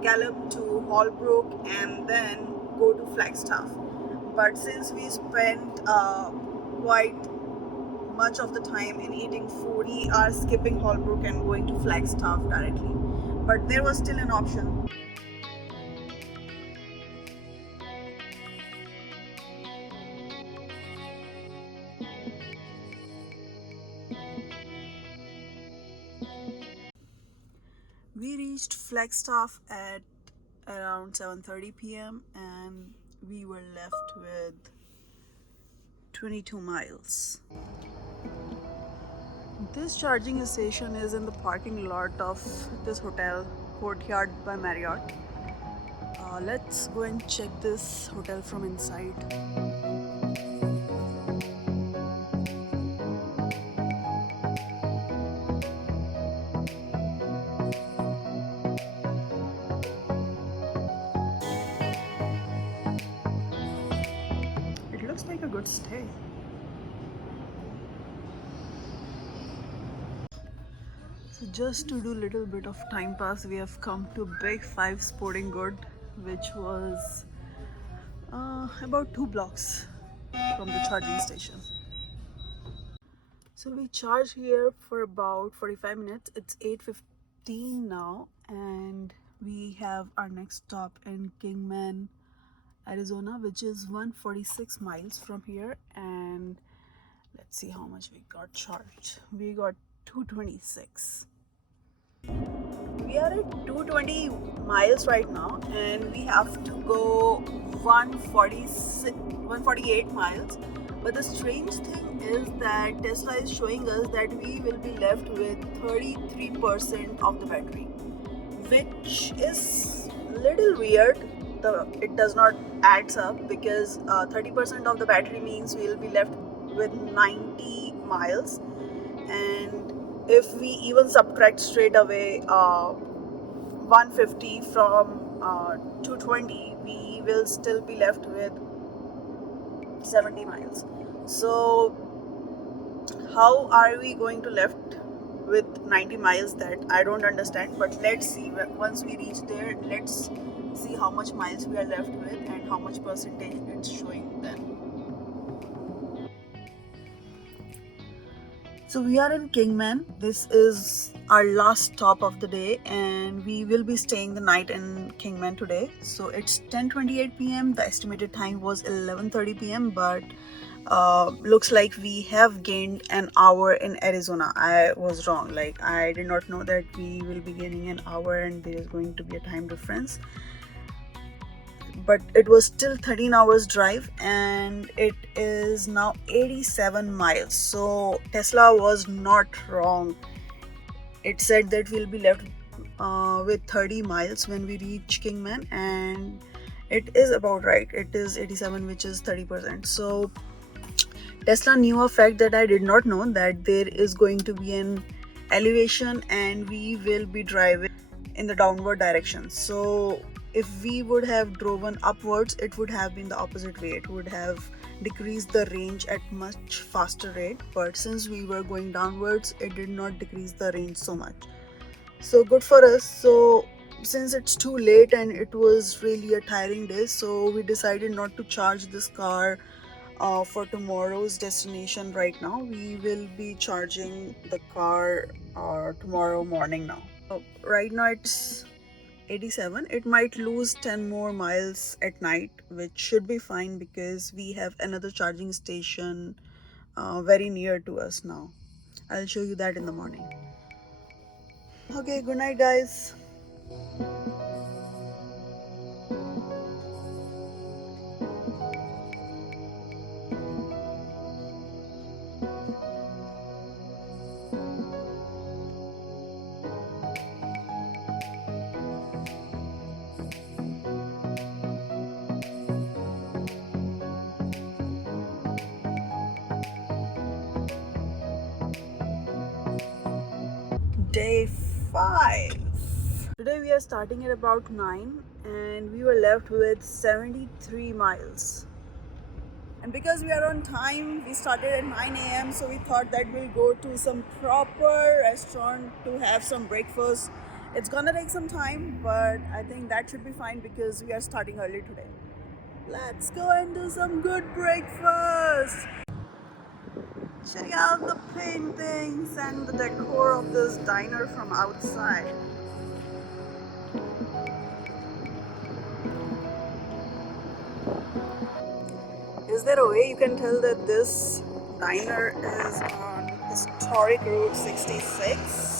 Gallup to Holbrook and then go to Flagstaff. But since we spent quite much of the time in eating food, we are skipping Holbrook and going to Flagstaff directly. But there was still an option. We reached Flagstaff at around 7:30 p.m. and we were left with 22 miles. This charging station is in the parking lot of this hotel, Courtyard by Marriott. Let's go and check this hotel from inside. It looks like a good stay. So just to do a little bit of time pass, we have come to Big 5 Sporting Good, which was about 2 blocks from the charging station. So we charge here for about 45 minutes. It's 8:15 now and we have our next stop in Kingman, Arizona, which is 146 miles from here, and let's see how much we got charged. We got 226. We are at 220 miles right now and we have to go 148 miles. But the strange thing is that Tesla is showing us that we will be left with 33% of the battery, which is a little weird. It does not adds up because 30% of the battery means we will be left with 90 miles, and if we even subtract straight away 150 from 220, we will still be left with 70 miles. So how are we going to left with 90 miles? That I don't understand, but let's see. Once we reach there, let's see how much miles we are left with and how much percentage it's showing then. So we are in Kingman. This is our last stop of the day and we will be staying the night in Kingman today. So it's 10:28 p.m. The estimated time was 11:30 p.m. but looks like we have gained an hour in Arizona. I was wrong. Like, I did not know that we will be gaining an hour and there is going to be a time difference. But it was still 13 hours drive and it is now 87 miles. So Tesla was not wrong. It said that we'll be left with 30 miles when we reach Kingman, and it is about right. It is 87, which is 30%. So Tesla knew a fact that I did not know, that there is going to be an elevation and we will be driving in the downward direction. So if we would have driven upwards, it would have been the opposite way. It would have decreased the range at much faster rate, but since we were going downwards, it did not decrease the range so much. So good for us. So since it's too late and it was really a tiring day, so we decided not to charge this car for tomorrow's destination right now. We will be charging the car tomorrow morning now. Right now it's 87. It might lose 10 more miles at night, which should be fine because we have another charging station very near to us now. I'll show you that in the morning. Okay, good night guys. Day 5. Today we are starting at about 9 and we were left with 73 miles. And because we are on time, we started at 9 a.m. so we thought that we'll go to some proper restaurant to have some breakfast. It's gonna take some time, but I think that should be fine because we are starting early today. Let's go and do some good breakfast. Check out the paintings and the decor of this diner from outside. Is there a way you can tell that this diner is on historic Route 66?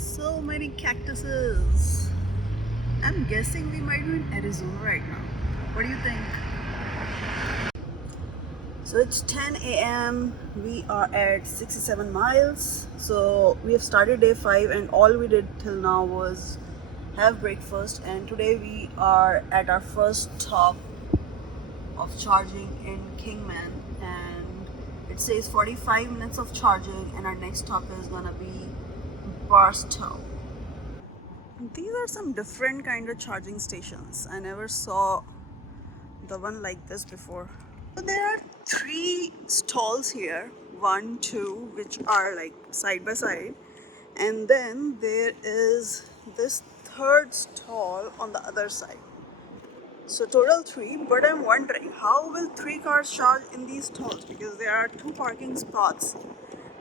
So many cactuses. I'm guessing we might be in Arizona right now. What do you think? So it's 10 a.m. We are at 67 miles. So we have started day 5 and all we did till now was have breakfast, and today we are at our first stop of charging in Kingman, and it says 45 minutes of charging, and our next stop is gonna be Barstow. These are some different kind of charging stations. I never saw the one like this before. So there are 3 stalls here, 1, 2, which are like side by side, and then there is this third stall on the other side. So total 3, but I'm wondering how will 3 cars charge in these stalls, because there are 2 parking spots.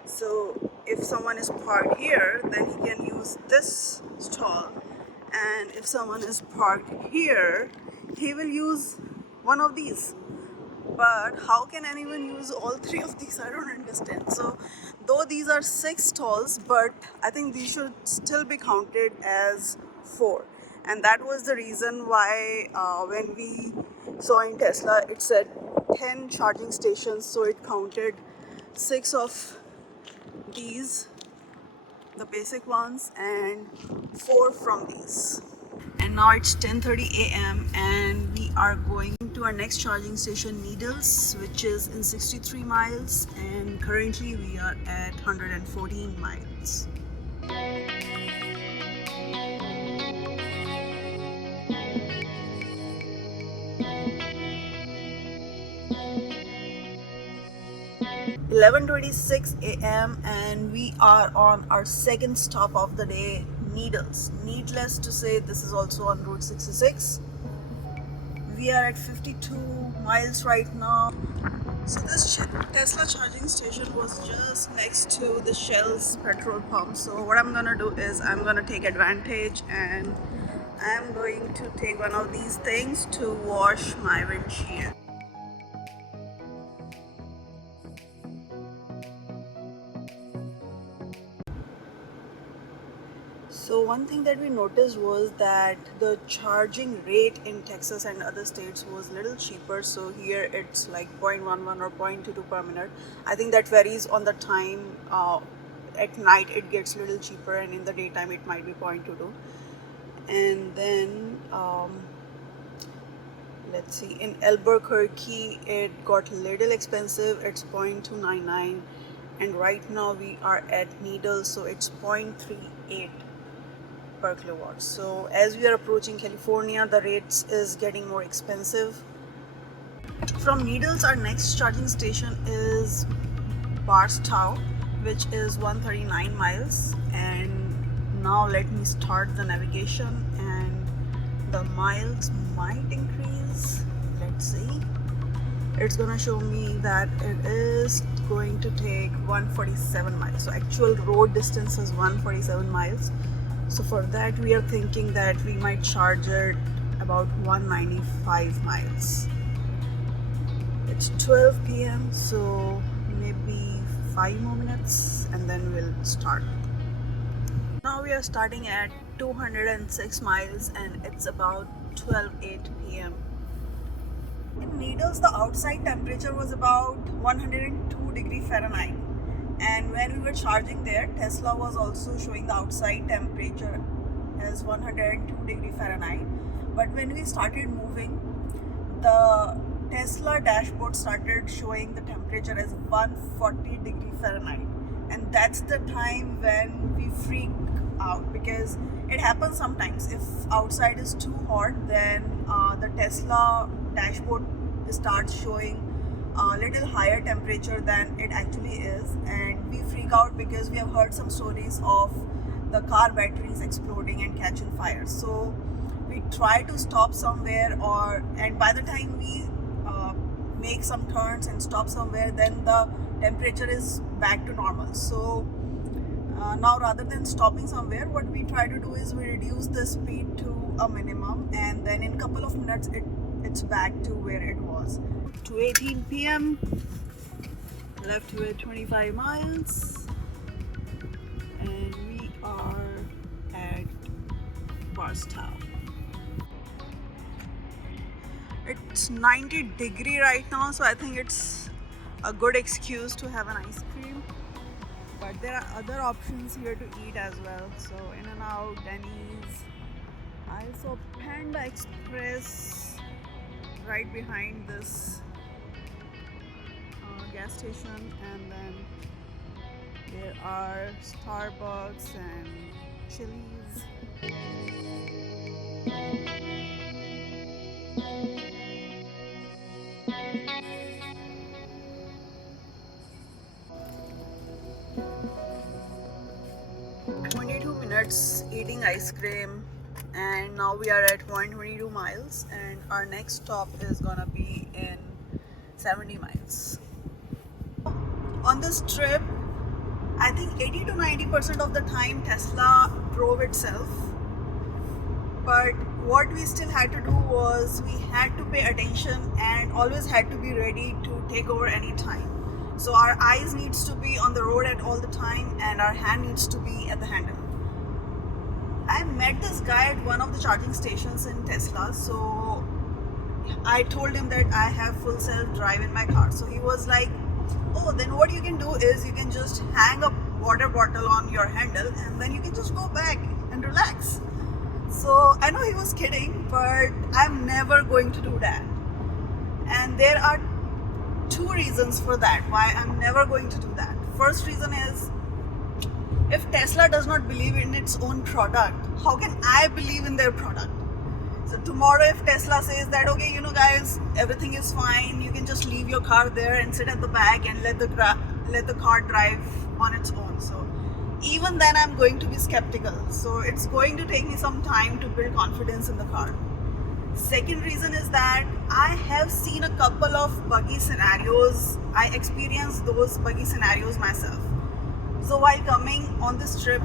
So if someone is parked here, then he can use this stall, and if someone is parked here, he will use one of these. But how can anyone use all 3 of these? I don't understand. So though these are 6 stalls, but I think these should still be counted as 4, and that was the reason why when we saw in Tesla it said 10 charging stations, so it counted 6 of these, the basic ones, and 4 from these. And now it's 10:30 a.m. and we are going to our next charging station, Needles, which is in 63 miles, and currently we are at 114 miles. 11:26 a.m. and we are on our second stop of the day, Needles. Needless to say, this is also on Route 66. We are at 52 miles right now. So this Tesla charging station was just next to the Shell's petrol pump. So what I'm gonna do is I'm gonna take advantage and I'm going to take one of these things to wash my windshield. So one thing that we noticed was that the charging rate in Texas and other states was a little cheaper. So here it's like 0.11 or 0.22 per minute. I think that varies on the time. At night it gets a little cheaper, and in the daytime it might be 0.22. And then let's see, in Albuquerque it got a little expensive. It's 0.299, and right now we are at Needles, so it's 0.38 per kilowatt. So as we are approaching California, the rates is getting more expensive. From Needles, our next charging station is Barstow, which is 139 miles. And now let me start the navigation, and the miles might increase. let's see. It's gonna show me that it is going to take 147 miles. So actual road distance is 147 miles. So for that we are thinking that we might charge it about 195 miles. It's 12 p.m. so maybe 5 more minutes and then we'll start. Now we are starting at 206 miles and it's about 12:08 p.m. In Needles, the outside temperature was about 102 degree Fahrenheit, and when we were charging there, Tesla was also showing the outside temperature as 102 degree Fahrenheit. But when we started moving, the Tesla dashboard started showing the temperature as 140 degree Fahrenheit, and that's the time when we freak out, because it happens sometimes. If outside is too hot, then the Tesla dashboard starts showing a little higher temperature than it actually is, and we freak out because we have heard some stories of the car batteries exploding and catching fire. So we try to stop somewhere, and by the time we make some turns and stop somewhere, then the temperature is back to normal. So now rather than stopping somewhere, what we try to do is we reduce the speed to a minimum, and then in a couple of minutes it's back to where it was. 2:18 p.m. left with 25 miles and we are at Flagstaff. It's 90 degree right now, so I think it's a good excuse to have an ice cream. But there are other options here to eat as well. So In-N-Out, Denny's. I saw Panda Express right behind this gas station, and then there are Starbucks and Chili's. Eating ice cream, and now we are at 122 miles and our next stop is gonna be in 70 miles. On this trip, I think 80 to 90% of the time Tesla drove itself, but what we still had to do was we had to pay attention and always had to be ready to take over any time. So our eyes needs to be on the road at all the time and our hand needs to be at the handle. I met this guy at one of the charging stations in Tesla, so I told him that I have full self-drive in my car. So he was like, oh, then what you can do is you can just hang a water bottle on your handle and then you can just go back and relax. So I know he was kidding, but I'm never going to do that. And there are two reasons for that, why I'm never going to do that. First reason is, if Tesla does not believe in its own product, how can I believe in their product? So tomorrow if Tesla says that, okay, you know guys, everything is fine, you can just leave your car there and sit at the back and let the car drive on its own. So even then I'm going to be skeptical. So it's going to take me some time to build confidence in the car. Second reason is that I have seen a couple of buggy scenarios. I experienced those buggy scenarios myself. So while coming on this trip,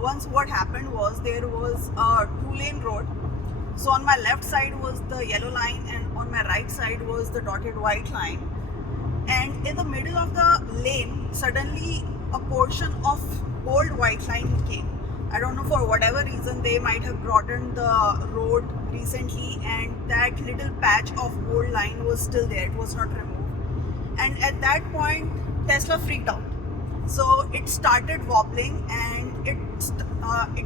once what happened was there was a 2-lane road. So on my left side was the yellow line and on my right side was the dotted white line. And in the middle of the lane, suddenly a portion of old white line came. I don't know, for whatever reason, they might have broadened the road recently and that little patch of old line was still there, it was not removed. And at that point, Tesla freaked out. So it started wobbling and it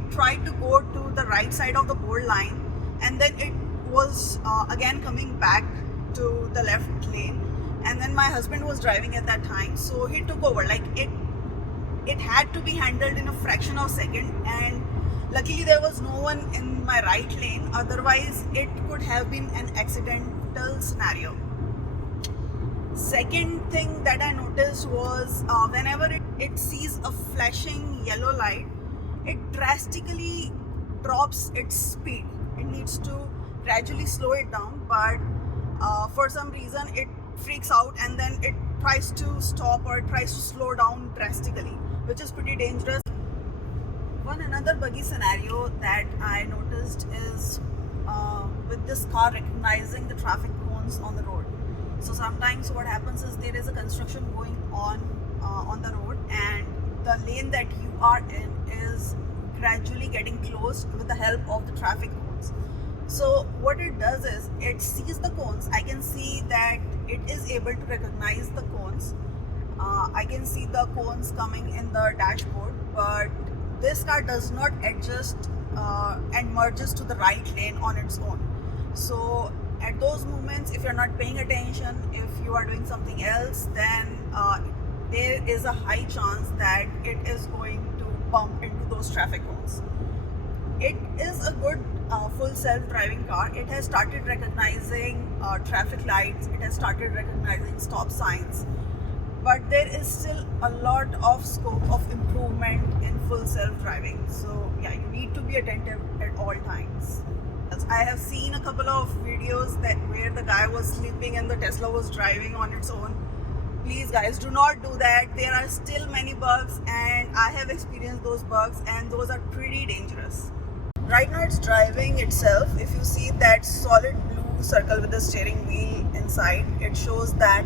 tried to go to the right side of the bold line, and then it was again coming back to the left lane, and then my husband was driving at that time, so he took over. Like it had to be handled in a fraction of a second, and luckily there was no one in my right lane, otherwise it could have been an accidental scenario. Second thing that I noticed was whenever it sees a flashing yellow light, it drastically drops its speed. It needs to gradually slow it down, but for some reason it freaks out and then it tries to stop or it tries to slow down drastically, which is pretty dangerous. One another buggy scenario that I noticed is with this car recognizing the traffic cones on the road. So sometimes what happens is there is a construction going on the road, and the lane that you are in is gradually getting closed with the help of the traffic cones. So what it does is it sees the cones. I can see that it is able to recognize the cones. I can see the cones coming in the dashboard, but this car does not adjust and merges to the right lane on its own. So at those moments, if you're not paying attention, if you are doing something else, then there is a high chance that it is going to bump into those traffic cones. It is a good full self-driving car. It has started recognizing traffic lights. It has started recognizing stop signs. But there is still a lot of scope of improvement in full self-driving. So yeah, you need to be attentive at all times. I have seen a couple of videos where the guy was sleeping and the Tesla was driving on its own. Please guys, do not do that. There are still many bugs, and I have experienced those bugs, and those are pretty dangerous. Right now it's driving itself. If you see that solid blue circle with the steering wheel inside, it shows that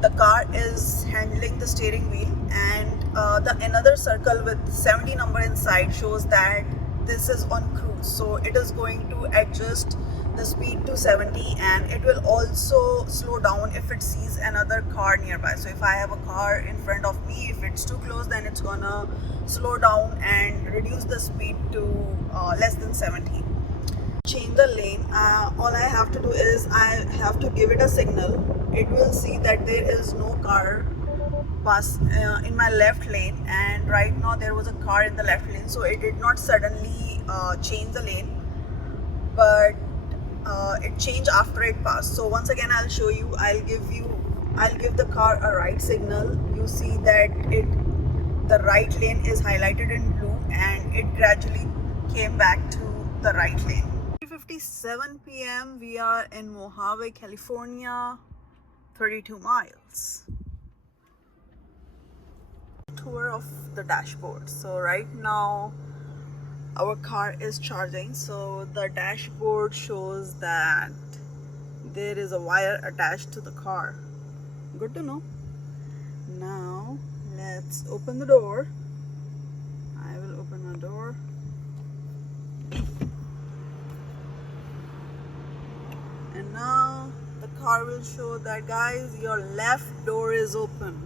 the car is handling the steering wheel, and the another circle with 70 number inside shows that this is on cruise. So it is going to adjust the speed to 70, and it will also slow down if it sees another car nearby. So if I have a car in front of me, if it's too close, then it's gonna slow down and reduce the speed to less than 70. Change the lane, all I have to do is I have to give it a signal. It will see that there is no car pass in my left lane, and right now there was a car in the left lane, so it did not suddenly change the lane, but it changed after it passed. So once again I'll show you. I'll give the car a right signal. You see that the right lane is highlighted in blue, and it gradually came back to the right lane. 3:57 p.m. we are in Mojave, California, 32 miles. Tour of the dashboard. So right now our car is charging, so the dashboard shows that there is a wire attached to the car. Good to know. Now let's open the door. I will open the door. And now the car will show that, guys, your left door is open.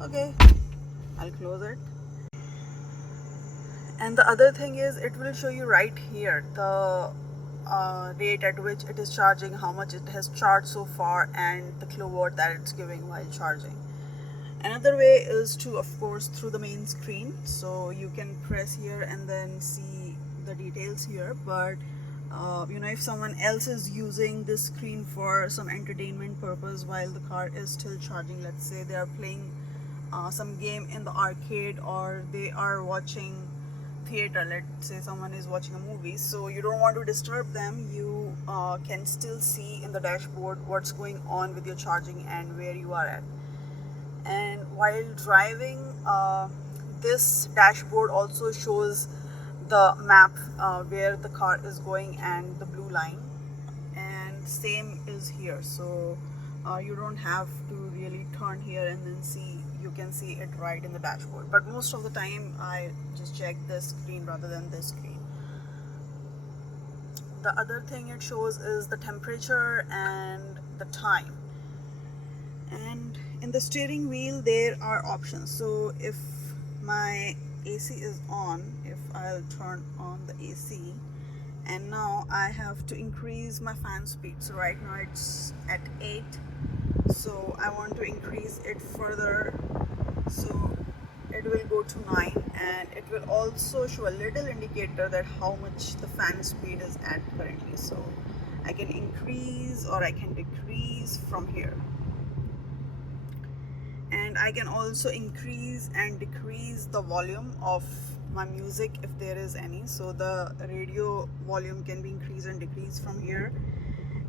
Okay, I'll close it. And the other thing is, it will show you right here the rate at which it is charging, how much it has charged so far, and the kilowatt that it's giving while charging. Another way is to, of course, through the main screen. So you can press here and then see the details here. But if someone else is using this screen for some entertainment purpose while the car is still charging, let's say they are playing some game in the arcade, or they are watching theater, let's say someone is watching a movie, so you don't want to disturb them, you can still see in the dashboard what's going on with your charging and where you are at. And while driving, this dashboard also shows the map where the car is going and the blue line, and same is here. So you don't have to really turn here and then see. You can see it right in the dashboard, but most of the time I just check this screen rather than this screen. The other thing it shows is the temperature and the time. And in the steering wheel there are options. So if my AC is on, if I'll turn on the AC, and now I have to increase my fan speed. So right now it's at 8, so I want to increase it further, so it will go to 9, and it will also show a little indicator that how much the fan speed is at currently. So I can increase or I can decrease from here, and I can also increase and decrease the volume of my music if there is any. So the radio volume can be increased and decreased from here,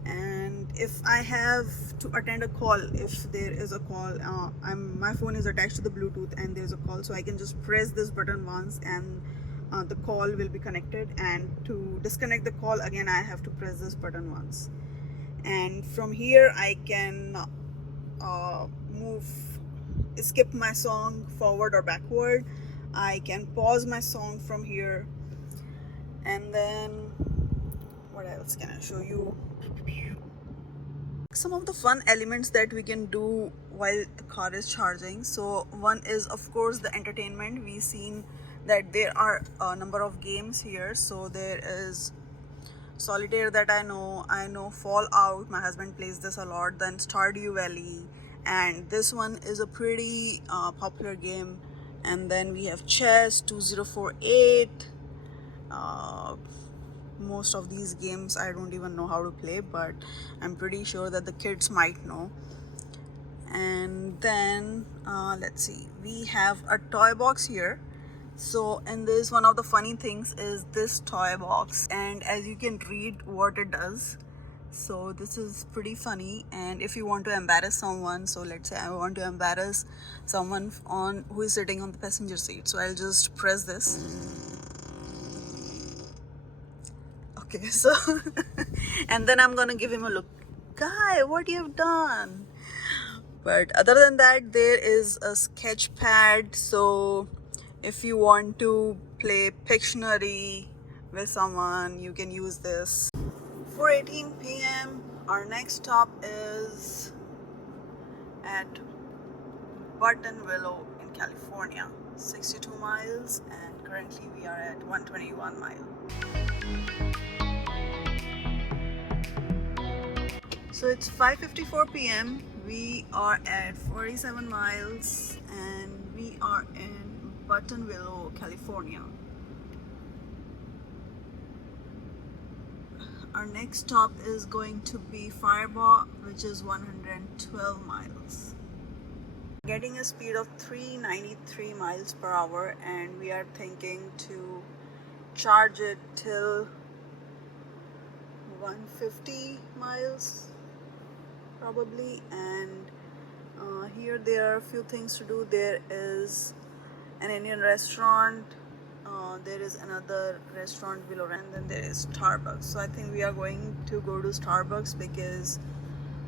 And if I have to attend a call, if there is a call, my phone is attached to the Bluetooth and there's a call, so I can just press this button once and the call will be connected, and to disconnect the call again I have to press this button once. And from here I can skip my song forward or backward. I can pause my song from here, and then what else can I show you? Some of the fun elements that we can do while the car is charging. So one is of course the entertainment. We've seen that there are a number of games here. So there is Solitaire that I know Fallout, my husband plays this a lot, then Stardew Valley, and this one is a pretty popular game. And then we have chess, 2048. Most of these games I don't even know how to play, but I'm pretty sure that the kids might know. And then let's see, we have a toy box here. So in this, one of the funny things is this toy box, and as you can read what it does, so this is pretty funny. And if you want to embarrass someone, so let's say I want to embarrass someone who is sitting on the passenger seat, so I'll just press this. Okay, so and then I'm gonna give him a look, guy, what you've done. But other than that, there is a sketch pad, so if you want to play Pictionary with someone, you can use this. 4:18 p.m. Our next stop is at ButtonWillow in California, 62 miles, and currently we are at 121 miles. So it's 5:54 p.m. We are at 47 miles and we are in ButtonWillow, California. Our next stop is going to be Fireball, which is 112 miles. Getting a speed of 393 miles per hour, and we are thinking to charge it till 150 miles probably. And here there are a few things to do. There is an Indian restaurant, there is another restaurant below, and then there is Starbucks. So I think we are going to go to Starbucks because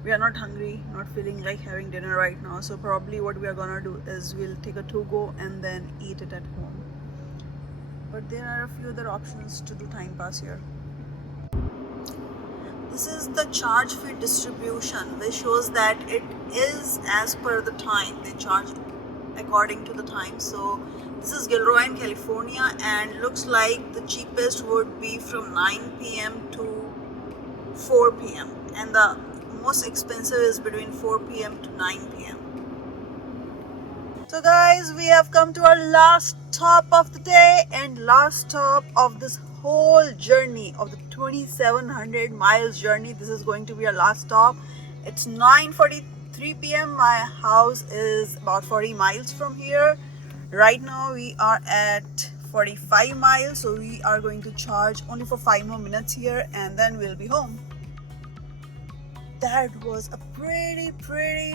we are not hungry, not feeling like having dinner right now. So probably what we are gonna do is we'll take a to-go and then eat it at home. But there are a few other options to do time pass here. This is the charge fee distribution, which shows that it is as per the time. They charge according to the time. So this is Gilroy in California, and looks like the cheapest would be from 9 p.m. to 4 p.m. and the most expensive is between 4 p.m. to 9 p.m. So guys, we have come to our last stop of the day and last stop of this whole journey of the 2700 miles journey. This is going to be our last stop. It's 9:43 p.m. My house is about 40 miles from here. Right now we are at 45 miles, so we are going to charge only for 5 more minutes here and then we'll be home. That was a pretty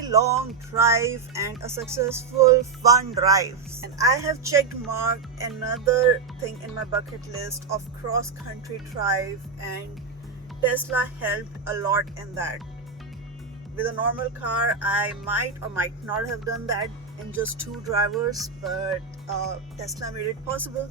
long drive and a successful fun drive. And I have checked marked another thing in my bucket list of cross-country drive, and Tesla helped a lot in that. With a normal car, I might or might not have done that in just 2 drivers, but Tesla made it possible.